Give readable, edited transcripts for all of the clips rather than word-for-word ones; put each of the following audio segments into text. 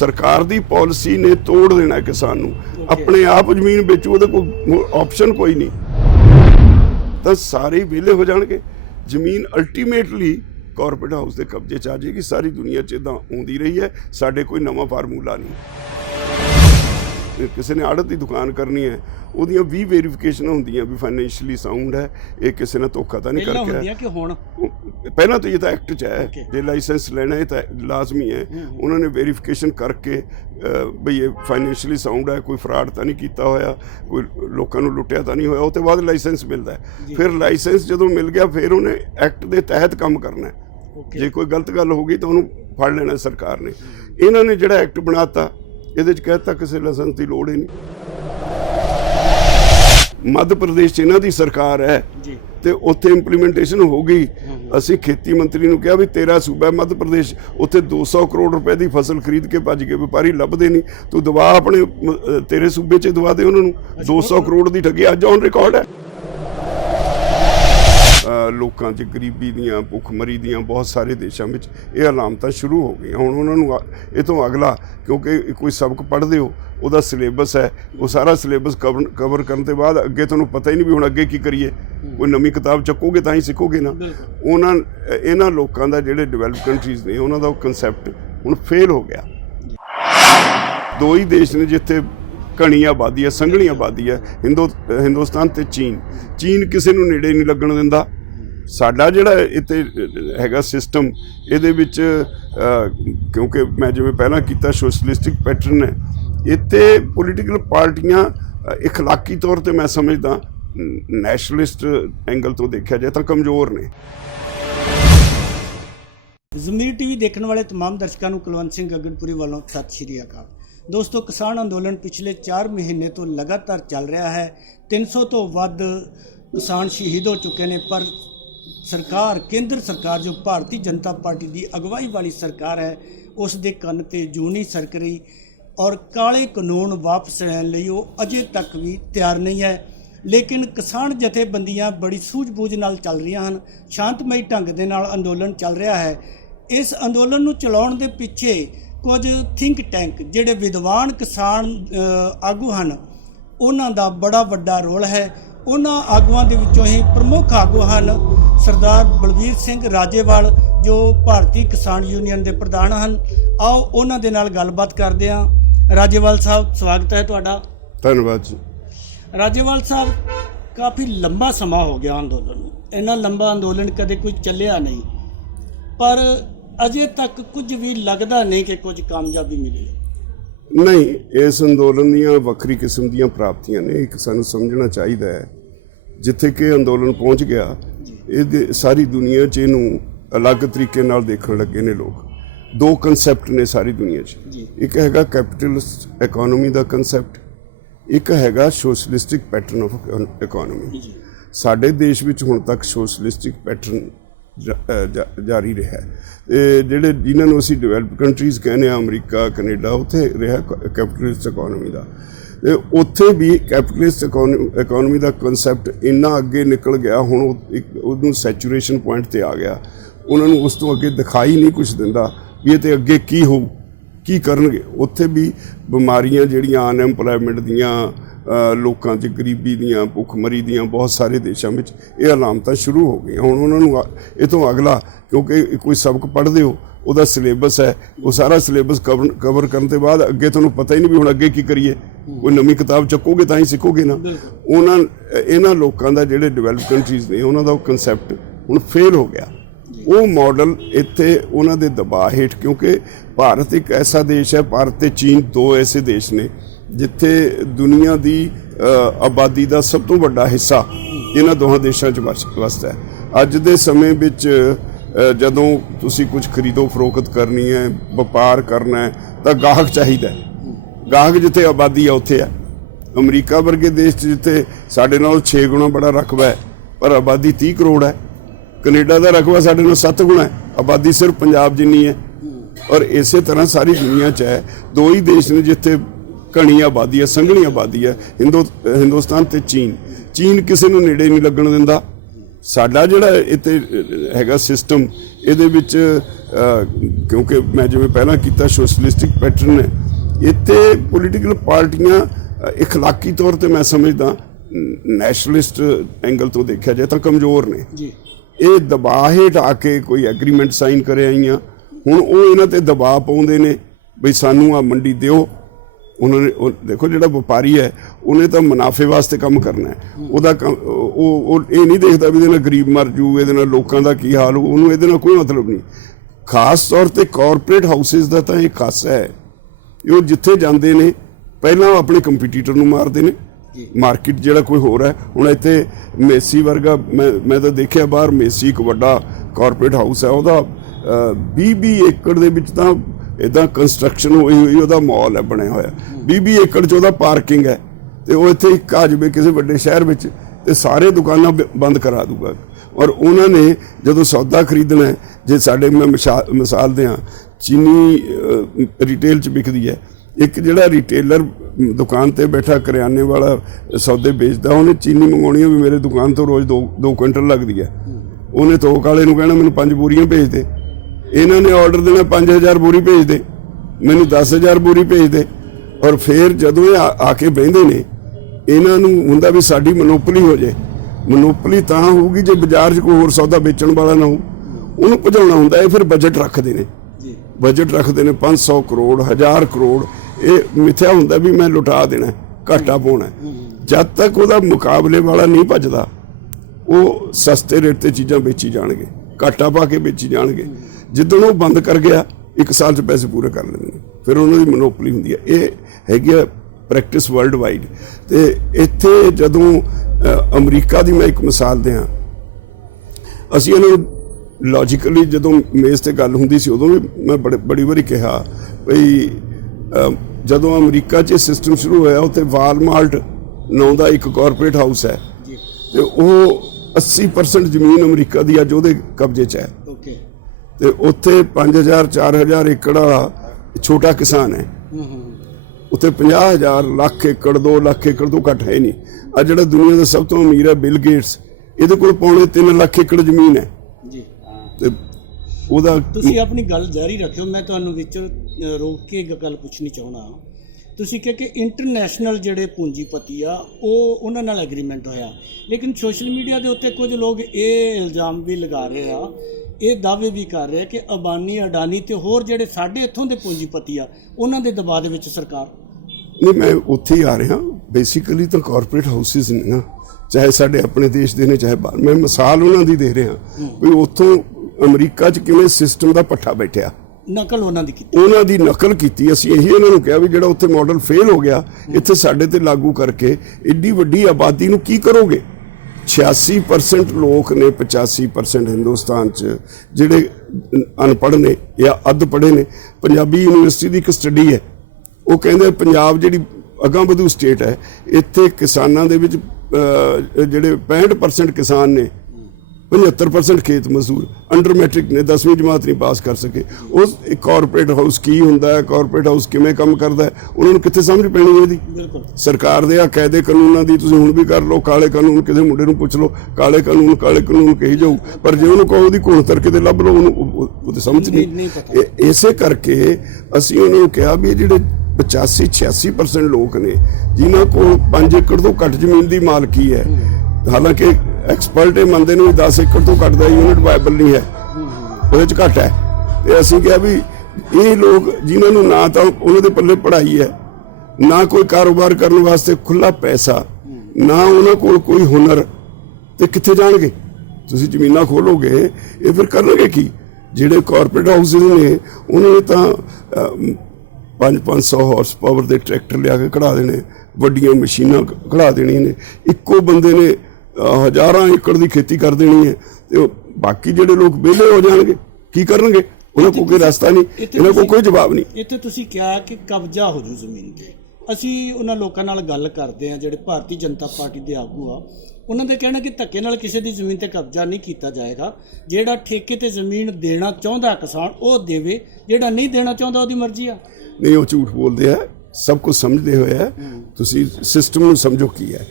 सरकार दी पॉलिसी ने तोड़ देना किसान नूं। अपने आप जमीन बेचो, ਉਹਦੇ कोई ऑप्शन कोई नहीं, तो सारे विहले हो जाणगे। ਜ਼ਮੀਨ अल्टीमेटली कॉरपोरेट हाउस के कब्जे च आ जाएगी। सारी दुनिया च इदां आउंदी रही है, साडे कोई नवा फार्मूला नहीं। किसी ने आड़त की दुकान करनी है, ਉਹਦੀਆਂ 20 वेरीफिकेशन होंदियां भी फाइनैशियली साउंड है, ये किसी ने धोखा तो नहीं करके। पहला तो ये तो एक्ट च है, जो लाइसेंस लेना है तो लाजमी है। उन्होंने वेरीफिकेशन करके बई ये फाइनैशियली साउंड है, कोई फ्रॉड तो नहीं किया होया, कोई लोगों को लुटिया तो नहीं होया, उसके बाद लाइसेंस मिलता है। फिर लाइसेंस जो मिल गया फिर उन्हें एक्ट के तहत काम करना है। जे कोई गलत गल होगी तो उन्होंने फड़ लेना सरकार ने। इन्होंने जो एक्ट बनाता ये कहता किसी लाइसेंस की लोड़ ही नहीं। मध्य प्रदेश इन्हों की सरकार है तो उत्थे इंप्लीमेंटेशन हो गई। असी खेती मंत्री ने कहा भी तेरा सूबा है मध्य प्रदेश, उत्थे 200 करोड़ रुपए की फसल खरीद के भज के व्यापारी लभदे नहीं, तू दवा अपने तेरे सूबे च दवा दे उन्होंने 200 करोड़ की ठगी। अज ऑन रिकॉर्ड है। लोगों च गरीबी दियां भुखमरी दियां बहुत सारे देशों में ये अलामतां शुरू हो गई। हुण उन्होंने ये तो अगला, क्योंकि कोई सबक पढ़ते हो ਉਹਦਾ सिलेबस है, वो सारा सिलेबस कवर करने के बाद अगे तुहानूं पता ही नहीं भी हुण अगे की करिए। कोई नवीं किताब चुकोगे तो ही सीखोगे ना। इन्हां लोगों का जिहड़े डिवेलप कंट्रीज़ ने उन्हां दा कंसैप्ट हुण फेल हो गया। दो ही देश ने जिथे घनी आबादी है, संघनी आबादी है, हिंदुस्तान ते चीन किसी नूं नेड़े नहीं लगन दिंदा। साडा जिहड़ा इत्थे हैगा सिस्टम इहदे विच क्योंकि मैं जिवें पहलां कीता सोशलिस्टिक पैटर्न है, इत्थे पोलीटिकल पार्टियां इखलाकी तौर पर मैं समझदा नैशनलिस्ट एंगल तो देखा जाए तो कमज़ोर ने। ज़मीर टीवी देखने वाले तमाम दर्शकों को कुलवंत सिंह गगनपुरी वालों सत श्री अकाल। दोस्तों, किसान अंदोलन पिछले 4 महीने तो लगातार चल रहा है। 300 तो वध किसान शहीद हो चुके हैं, पर सरकार, केंद्र सरकार जो भारतीय जनता पार्टी की अगवाई वाली सरकार है, उस दे कन्न ते जू नहीं सरक रही और काले कानून वापस लैण लई वो अजे तक भी तैयार नहीं है। लेकिन किसान जथेबंदियां बड़ी सूझबूझ नाल चल रही हैं, शांतमई ढंग दे नाल अंदोलन चल रहा है। इस अंदोलन नूं चलाउण दे पिछे कुछ थिंक टैंक जिहड़े विद्वान किसान आगू हैं उन्हां दा बड़ा वड्डा रोल है। उन्हां आगूआं दे विचों ही प्रमुख आगू हैं सरदार बलवीर सिंह राजेवाल जो भारतीय किसान यूनियन के प्रधान हैं। आओ उन्हां दे नाल गलबात करदे हां। राजेवाल साहब, स्वागत है तुहाडा। धन्यवाद जी। राजेवाल साहब, काफ़ी लंबा समा हो गया अंदोलन, इन्ना लंबा अंदोलन कदे कोई चलिया नहीं, पर अजे तक कुछ भी लगता नहीं कि कुछ कामयाबी मिली नहीं। इस अंदोलन दीयां वक्री किस्म दीयां प्राप्तियां ने, एक सानूं समझना चाहिए है। जिथे कि अंदोलन पहुँच गया, ये सारी दुनिया च इनू अलग तरीके नाल देखण लगे ने लोग। दो कंसैप्ट ने सारी दुनिया च, एक हैगा कैपिटलिस्ट इकोनॉमी का कंसैप्ट, एक हैगा सोशलिस्टिक पैटर्न ऑफ इकोनॉमी। साडे देश विच हुण तक सोशलिस्टिक पैटर्न जारी रहा है। जिहड़े जिन्होंने असीं डिवेलप कंट्रीज़ कहने, अमरीका कनेडा, उत्थे रहा कैपिटलिस्ट इकोनॉमी का। उत्थे भी कैपिटलिस्ट इकोनॉमी का कंसैप्ट इन्ना अगे निकल गया, हुण उहनूं सैचुरेशन पॉइंट ते आ गया। उन्होंने उस तो अगे दिखाई नहीं कुछ दिंदा भी ये अगे की होऊ, की करनगे। उत्थे भी बीमारियां जिहड़ियां अनएम्पलॉयमेंट दियां, लोगों च गरीबी दियां भुखमरी दियां बहुत सारे देशों में ये अलामतां शुरू हो गई। हुण उन्होंने ये तो अगला, क्योंकि कोई सबक पढ़ते हो ਉਹਦਾ सिलेबस है, वो सारा सिलेबस कवर करने के बाद अगे तुहानूं पता ही नहीं भी हुण अगे की करिए। कोई नवीं किताब चुकोगे तो ही सीखोगे ना। इन्हां लोगों का जिहड़े डिवेलप कंट्रीज़ ने उन्हां दा कंसैप्ट हुण फेल हो गया। वो मॉडल इत्थे उन्हां दे दबाਅ हेठ, क्योंकि भारत एक ऐसा देश है, भारत ते चीन दो ऐसे देश ने जिथे दुनिया की आबादी का सब तो वड्डा हिस्सा इन्हां दोहां देशों च वसदा है। अज दे समय विच जदों तुसी कुछ खरीदो फरोख्त करनी है, व्यापार करना है, तो गाहक चाहिए। गाहक जिथे आबादी है उत्थे है। अमरीका वर्गे देश जिथे साडे नालों 6 गुणा बड़ा रकबा है पर आबादी 30 करोड़ है। कनेडा का रकबा साडे नालों 7 गुणा है, आबादी सिर्फ पंजाब जिन्नी है। और इस तरह सारी दुनिया च है। दो ही देश ने जिथे घनी आबादी है, संघनी आबादी है, हिंदुस्तान ते चीन किसी नूं नेड़े नहीं लगन दिंदा। साडा जिहड़ा इत्थे हैगा सिस्टम, इहदे विच ਕਿਉਂਕਿ ਮੈਂ ਜਿਵੇਂ ਪਹਿਲਾਂ ਕੀਤਾ ਸੋਸ਼ਲਿਸਟਿਕ ਪੈਟਰਨ ਹੈ, ਇੱਥੇ ਪੋਲੀਟੀਕਲ ਪਾਰਟੀਆਂ ਇਖਲਾਕੀ ਤੌਰ ਤੇ ਮੈਂ ਸਮਝਦਾ ਨੈਸ਼ਨਲਿਸਟ ਐਂਗਲ ਤੋਂ ਦੇਖਿਆ ਜਾਏ ਤਾਂ ਕਮਜ਼ੋਰ ਨੇ ਜੀ। ਇਹ ਦਬਾਅ ਹੇਠ ਆ ਕੇ ਕੋਈ ਐਗਰੀਮੈਂਟ ਸਾਈਨ ਕਰੇ ਆਈਆਂ, ਹੁਣ ਉਹ ਇਹਨਾਂ ਤੇ ਦਬਾਅ ਪਾਉਂਦੇ ਨੇ ਬਈ ਸਾਨੂੰ ਆ ਮੰਡੀ ਦਿਓ। ਉਹਨਾਂ ਨੇ ਦੇਖੋ ਜਿਹੜਾ ਵਪਾਰੀ ਹੈ ਉਹਨੇ ਤਾਂ ਮੁਨਾਫੇ ਵਾਸਤੇ ਕੰਮ ਕਰਨਾ ਹੈ, ਉਹਦਾ ਉਹ ਇਹ ਨਹੀਂ ਦੇਖਦਾ ਵੀ ਇਹਦੇ ਨਾਲ ਗਰੀਬ ਮਰ ਜੂ, ਇਹਦੇ ਨਾਲ ਲੋਕਾਂ ਦਾ ਕੀ ਹਾਲ, ਉਹਨੂੰ ਇਹਦੇ ਨਾਲ ਕੋਈ ਮਤਲਬ ਨਹੀਂ। ਖਾਸ ਤੌਰ ਤੇ ਕਾਰਪੋਰੇਟ ਹਾਊਸਿਸ ਦਾ ਤਾਂ ਇਹ ਖਾਸਾ ਹੈ, ਉਹ ਜਿੱਥੇ ਜਾਂਦੇ ਨੇ ਪਹਿਲਾਂ ਉਹ ਆਪਣੇ ਕੰਪੀਟੀਟਰ ਨੂੰ ਮਾਰਦੇ ਨੇ। ਮਾਰਕੀਟ ਜਿਹੜਾ ਕੋਈ ਹੋਰ ਹੈ, ਹੁਣ ਇੱਥੇ ਮੇਸੀ ਵਰਗਾ ਮੈਂ ਤਾਂ ਦੇਖਿਆ ਬਾਹਰ, ਮੇਸੀ ਇੱਕ ਵੱਡਾ ਕਾਰਪੋਰੇਟ ਹਾਊਸ ਹੈ, ਉਹਦਾ 20 ਏਕੜ ਦੇ ਵਿੱਚ ਤਾਂ ਇੱਦਾਂ ਕੰਸਟਰਕਸ਼ਨ ਹੋਈ ਹੋਈ, ਉਹਦਾ ਮਾਲ ਹੈ ਬਣਿਆ ਹੋਇਆ, 20 ਏਕੜ 'ਚ ਉਹਦਾ ਪਾਰਕਿੰਗ ਹੈ। ਤੇ ਉਹ ਇੱਥੇ ਇੱਕ ਆ ਜਾਵੇ ਕਿਸੇ ਵੱਡੇ ਸ਼ਹਿਰ ਵਿੱਚ ਤੇ ਸਾਰੇ ਦੁਕਾਨਾਂ ਬੰਦ ਕਰਾ ਦੂਗਾ। ਔਰ ਉਹਨਾਂ ਨੇ ਜਦੋਂ ਸੌਦਾ ਖਰੀਦਣਾ ਹੈ, ਜੇ ਸਾਡੇ ਮੈਂ ਮਿਸਾਲ ਦਿਆਂ, ਚੀਨੀ ਰਿਟੇਲ 'ਚ ਵਿਕਦੀ ਹੈ, ਇੱਕ ਜਿਹੜਾ ਰਿਟੇਲਰ ਦੁਕਾਨ ਤੇ ਬੈਠਾ ਕਰਿਆਨੇ ਵਾਲਾ ਸੌਦੇ ਵੇਚਦਾ, ਉਹਨੇ ਚੀਨੀ ਮੰਗਾਉਣੀ ਵੀ ਮੇਰੇ ਦੁਕਾਨ ਤੋਂ ਰੋਜ਼ 2 ਕੁਇੰਟਲ ਲੱਗਦੀ ਹੈ, ਉਹਨੇ ਥੋਕ ਵਾਲੇ ਨੂੰ ਕਹਿਣਾ ਮੈਨੂੰ 5 ਬੋਰੀਆਂ ਭੇਜ ਦੇ। ਇਹਨਾਂ ਨੇ ਆਰਡਰ ਦੇਣਾ 5000 ਬੋਰੀ ਭੇਜ ਦੇ, ਮੈਨੂੰ 10000 ਬੋਰੀ ਭੇਜ ਦੇ। ਔਰ ਫਿਰ ਜਦੋਂ ਇਹ ਆ ਕੇ ਬਹਿੰਦੇ ਨੇ, ਇਹਨਾਂ ਨੂੰ ਹੁੰਦਾ ਵੀ ਸਾਡੀ ਮਨੋਪਲੀ ਹੋ ਜਾਏ। ਮਨੋਪਲੀ ਤਾਂ ਹੋਊਗੀ ਜੇ ਬਾਜ਼ਾਰ 'ਚ ਕੋਈ ਹੋਰ ਸੌਦਾ ਵੇਚਣ ਵਾਲਾ ਨਾ ਹੋ, ਉਹਨੂੰ ਭਜਾਉਣਾ ਹੁੰਦਾ। ਇਹ ਫਿਰ ਬਜਟ ਰੱਖਦੇ ਨੇ, ਬਜਟ ਰੱਖਦੇ ਨੇ 500 ਕਰੋੜ 1000 ਕਰੋੜ। ਇਹ ਮਿੱਥਿਆ ਹੁੰਦਾ ਵੀ ਮੈਂ ਲੁਟਾ ਦੇਣਾ, ਘਾਟਾ ਪਾਉਣਾ। ਜਦ ਤੱਕ ਉਹਦਾ ਮੁਕਾਬਲੇ ਵਾਲਾ ਨਹੀਂ ਭੱਜਦਾ, ਉਹ ਸਸਤੇ ਰੇਟ ਤੇ ਚੀਜ਼ਾਂ ਵੇਚੀ ਜਾਣਗੇ, ਘਾਟਾ ਪਾ ਕੇ ਵੇਚੀ ਜਾਣਗੇ। ਜਿੱਦਣ ਉਹ ਬੰਦ ਕਰ ਗਿਆ, 1 ਸਾਲ 'ਚ ਪੈਸੇ ਪੂਰੇ ਕਰ ਲੈਂਦੇ ਨੇ, ਫਿਰ ਉਹਨਾਂ ਦੀ ਮਨੋਪਲੀ ਹੁੰਦੀ ਹੈ। ਇਹ ਹੈਗੀ ਆ ਪ੍ਰੈਕਟਿਸ ਵਰਲਡ ਵਾਈਡ। ਤੇ ਇੱਥੇ ਜਦੋਂ ਅਮਰੀਕਾ ਦੀ ਮੈਂ ਇੱਕ ਮਿਸਾਲ ਦਿਆਂ, ਅਸੀਂ ਇਹਨਾਂ ਨੂੰ ਲੌਜੀਕਲੀ ਜਦੋਂ ਮੇਜ਼ ਤੇ ਗੱਲ ਹੁੰਦੀ ਸੀ, ਉਦੋਂ ਵੀ ਮੈਂ ਬੜੀ ਵਾਰੀ ਕਿਹਾ ਬਈ ਜਦੋਂ ਅਮਰੀਕਾ 'ਚ ਸਿਸਟਮ ਸ਼ੁਰੂ ਹੋਇਆ, ਉੱਥੇ ਵਾਲਮਾਰਟ ਨਾਂ ਦਾ ਇੱਕ ਕਾਰਪੋਰੇਟ ਹਾਊਸ ਹੈ ਤੇ ਉਹ 80% ਜ਼ਮੀਨ ਅਮਰੀਕਾ ਦੀ ਅੱਜ ਉਹਦੇ ਕਬਜ਼ੇ 'ਚ ਹੈ। ਤੇ ਉੱਥੇ 5000 4000 ਏਕੜ ਵਾਲਾ ਛੋਟਾ ਕਿਸਾਨ ਹੈ, ਉੱਥੇ 50000 ਲੱਖ ਏਕੜ 2 ਲੱਖ ਏਕੜ ਤੋਂ ਘੱਟ ਹੈ ਨਹੀਂ। ਅੱਜ ਜਿਹੜਾ ਦੁਨੀਆ ਦਾ ਸਭ ਤੋਂ ਅਮੀਰ ਹੈ ਬਿਲ ਗੇਟਸ, ਇਹਦੇ ਕੋਲ ਪੌਣੇ 3 ਲੱਖ ਏਕੜ ਜ਼ਮੀਨ ਹੈ ਜੀ। ਤੇ ਉਹਦਾ ਤੁਸੀਂ ਆਪਣੀ ਗੱਲ ਜਾਰੀ ਰੱਖਿਓ, ਮੈਂ ਤੁਹਾਨੂੰ ਵਿੱਚ ਰੋਕ ਕੇ ਇੱਕ ਗੱਲ ਪੁੱਛਣੀ ਚਾਹੁੰਦਾ। ਤੁਸੀਂ ਕਿਹਾ ਕਿ ਇੰਟਰਨੈਸ਼ਨਲ ਜਿਹੜੇ ਪੂੰਜੀਪਤੀ ਆ ਉਹਨਾਂ ਨਾਲ ਐਗਰੀਮੈਂਟ ਹੋਇਆ, ਲੇਕਿਨ ਸੋਸ਼ਲ ਮੀਡੀਆ ਦੇ ਉੱਤੇ ਕੁਝ ਲੋਕ ਇਹ ਇਲਜ਼ਾਮ ਵੀ ਲਗਾ ਰਹੇ ਆ, ਇਹ ਦਾਅਵੇ ਵੀ ਕਰ ਰਹੇ ਕਿ ਅਬਾਨੀ ਅਡਾਨੀ ਤੇ ਹੋਰ ਜਿਹੜੇ ਸਾਡੇ ਇੱਥੋਂ ਦੇ ਪੂੰਜੀਪਤੀ ਆ, ਉਹਨਾਂ ਦੇ ਦਬਾਅ ਦੇ ਵਿੱਚ ਸਰਕਾਰ ਨਹੀਂ। ਮੈਂ ਉੱਥੇ ਹੀ ਆ ਰਿਹਾ। ਬੇਸਿਕਲੀ ਤਾਂ ਕਾਰਪੋਰੇਟ ਹਾਊਸਿਸ ਨੇ ਨਾ, ਚਾਹੇ ਸਾਡੇ ਆਪਣੇ ਦੇਸ਼ ਦੇ ਨੇ ਚਾਹੇ ਬਾਹਰ। ਮੈਂ ਮਿਸਾਲ ਉਹਨਾਂ ਦੀ ਦੇ ਰਿਹਾ ਵੀ ਉੱਥੋਂ ਅਮਰੀਕਾ 'ਚ ਕਿਵੇਂ ਸਿਸਟਮ ਦਾ ਪੱਠਾ ਬੈਠਿਆ, ਨਕਲ ਉਹਨਾਂ ਦੀ ਕੀਤੀ, ਉਹਨਾਂ ਦੀ ਨਕਲ ਕੀਤੀ। ਅਸੀਂ ਇਹੀ ਇਹਨਾਂ ਨੂੰ ਕਿਹਾ ਵੀ ਜਿਹੜਾ ਉੱਥੇ ਮਾਡਲ ਫੇਲ ਹੋ ਗਿਆ, ਇੱਥੇ ਸਾਡੇ ਤੇ ਲਾਗੂ ਕਰਕੇ ਏਡੀ ਵੱਡੀ ਆਬਾਦੀ ਨੂੰ ਕੀ ਕਰੋਗੇ। 86% ਲੋਕ ਨੇ, 85% ਹਿੰਦੁਸਤਾਨ 'ਚ ਜਿਹੜੇ ਅਨਪੜ੍ਹ ਨੇ ਜਾਂ ਅੱਧ ਪੜ੍ਹੇ ਨੇ। ਪੰਜਾਬੀ ਯੂਨੀਵਰਸਿਟੀ ਦੀ ਇੱਕ ਸਟੱਡੀ ਹੈ, ਉਹ ਕਹਿੰਦੇ ਪੰਜਾਬ ਜਿਹੜੀ ਅਗਾਂਹ ਵਧੂ ਸਟੇਟ ਹੈ, ਇੱਥੇ ਕਿਸਾਨਾਂ ਦੇ ਵਿੱਚ ਜਿਹੜੇ 65% ਕਿਸਾਨ ਨੇ, 75% ਖੇਤ ਮਜ਼ਦੂਰ ਅੰਡਰ ਮੈਟ੍ਰਿਕ ਨੇ, 10ਵੀਂ ਜਮਾਤ ਨਹੀਂ ਪਾਸ ਕਰ ਸਕੇ। ਉਸ ਕਾਰਪੋਰੇਟ ਹਾਊਸ ਕੀ ਹੁੰਦਾ ਹੈ, ਕਾਰਪੋਰੇਟ ਹਾਊਸ ਕਿਵੇਂ ਕੰਮ ਕਰਦਾ ਹੈ, ਉਹਨਾਂ ਨੂੰ ਕਿੱਥੇ ਸਮਝ ਪੈਣੀ ਇਹਦੀ। ਸਰਕਾਰ ਦੇ ਆ ਕਾਇਦੇ ਕਾਨੂੰਨਾਂ ਦੀ ਤੁਸੀਂ ਹੁਣ ਵੀ ਕਰ ਲਓ, ਕਾਲੇ ਕਾਨੂੰਨ ਕਿਸੇ ਮੁੰਡੇ ਨੂੰ ਪੁੱਛ ਲਓ, ਕਾਲੇ ਕਾਨੂੰਨ ਕਹੀ ਜਾਊ, ਪਰ ਜੇ ਉਹਨੂੰ ਕਹੋ ਉਹਦੀ ਘੁਣਤਰ ਕਿਤੇ ਲੱਭ ਲਓ, ਉਹਨੂੰ ਸਮਝ ਨਹੀਂ। ਇਸੇ ਕਰਕੇ ਅਸੀਂ ਉਹਨਾਂ ਨੂੰ ਕਿਹਾ ਵੀ ਜਿਹੜੇ 85-86% ਲੋਕ ਨੇ ਜਿਨ੍ਹਾਂ ਕੋਲ 5 ਏਕੜ ਤੋਂ ਘੱਟ ਜ਼ਮੀਨ ਦੀ ਮਾਲਕੀ ਹੈ, ਹਾਲਾਂਕਿ ਐਕਸਪਰਟ ਇਹ ਮੰਨਦੇ ਨੇ 10 ਏਕੜ ਤੋਂ ਘੱਟ ਦਾ ਯੂਨਿਟ ਵਾਇਬਲ ਨਹੀਂ ਹੈ, ਉਹਦੇ 'ਚ ਘੱਟ ਹੈ। ਤੇ ਅਸੀਂ ਕਿਹਾ ਵੀ ਇਹ ਲੋਕ ਜਿਨ੍ਹਾਂ ਨੂੰ ਨਾ ਤਾਂ ਉਹਨਾਂ ਦੇ ਪੱਲੇ ਪੜ੍ਹਾਈ ਹੈ, ਨਾ ਕੋਈ ਕਾਰੋਬਾਰ ਕਰਨ ਵਾਸਤੇ ਖੁੱਲ੍ਹਾ ਪੈਸਾ, ਨਾ ਉਹਨਾਂ ਕੋਲ ਕੋਈ ਹੁਨਰ, ਤੇ ਕਿੱਥੇ ਜਾਣਗੇ। ਤੁਸੀਂ ਜ਼ਮੀਨਾਂ ਖੋਲੋਗੇ ਇਹ ਫਿਰ ਕਰਨਗੇ ਕੀ। ਜਿਹੜੇ ਕਾਰਪੋਰੇਟ ਹਾਊਸਿਸ ਨੇ ਉਹਨਾਂ ਨੇ ਤਾਂ 500 ਹਾਰਸ ਪਾਵਰ ਦੇ ਟਰੈਕਟਰ ਲਿਆ ਕੇ ਖੜਾ ਦੇਣੇ, ਵੱਡੀਆਂ ਮਸ਼ੀਨਾਂ ਖੜਾ ਦੇਣੀਆਂ ਨੇ, ਇੱਕੋ ਬੰਦੇ ਨੇ ਹਜ਼ਾਰਾਂ ਏਕੜ ਦੀ ਖੇਤੀ ਕਰ ਦੇਣੀ ਹੈ। ਤੇ ਬਾਕੀ ਜਿਹੜੇ ਲੋਕ ਵਿਹਲੇ ਹੋ ਜਾਣਗੇ, ਕੀ ਕਰਨਗੇ। ਉਹਨਾਂ ਕੋਲ ਕੋਈ ਰਸਤਾ ਨਹੀਂ, ਇਹਨਾਂ ਕੋਲ ਕੋਈ ਜਵਾਬ ਨਹੀਂ। ਇੱਥੇ ਤੁਸੀਂ ਕਿਹਾ ਕਿ ਕਬਜ਼ਾ ਹੋ ਜੂ ਜ਼ਮੀਨ ਤੇ। ਅਸੀਂ ਉਹਨਾਂ ਲੋਕਾਂ ਨਾਲ ਗੱਲ ਕਰਦੇ ਹਾਂ ਜਿਹੜੇ ਭਾਰਤੀ ਜਨਤਾ ਪਾਰਟੀ ਦੇ ਆਗੂ ਆ, ਉਹਨਾਂ ਦੇ ਕਹਿਣਾ ਕਿ ਧੱਕੇ ਨਾਲ ਕਿਸੇ ਦੀ ਜ਼ਮੀਨ ਤੇ ਕਬਜ਼ਾ ਨਹੀਂ ਕੀਤਾ ਜਾਏਗਾ। ਜਿਹੜਾ ਠੇਕੇ ਤੇ ਜ਼ਮੀਨ ਦੇਣਾ ਚਾਹੁੰਦਾ ਕਿਸਾਨ ਉਹ ਦੇਵੇ, ਜਿਹੜਾ ਨਹੀਂ ਦੇਣਾ ਚਾਹੁੰਦਾ ਉਹਦੀ ਮਰਜ਼ੀ ਆ। ਨਹੀਂ, ਉਹ ਝੂਠ ਬੋਲਦੇ ਆ, ਸਭ ਕੁਝ ਸਮਝਦੇ ਹੋਏ ਆ। ਤੁਸੀਂ ਸਿਸਟਮ ਨੂੰ ਸਮਝੋ ਕੀ ਹੈ।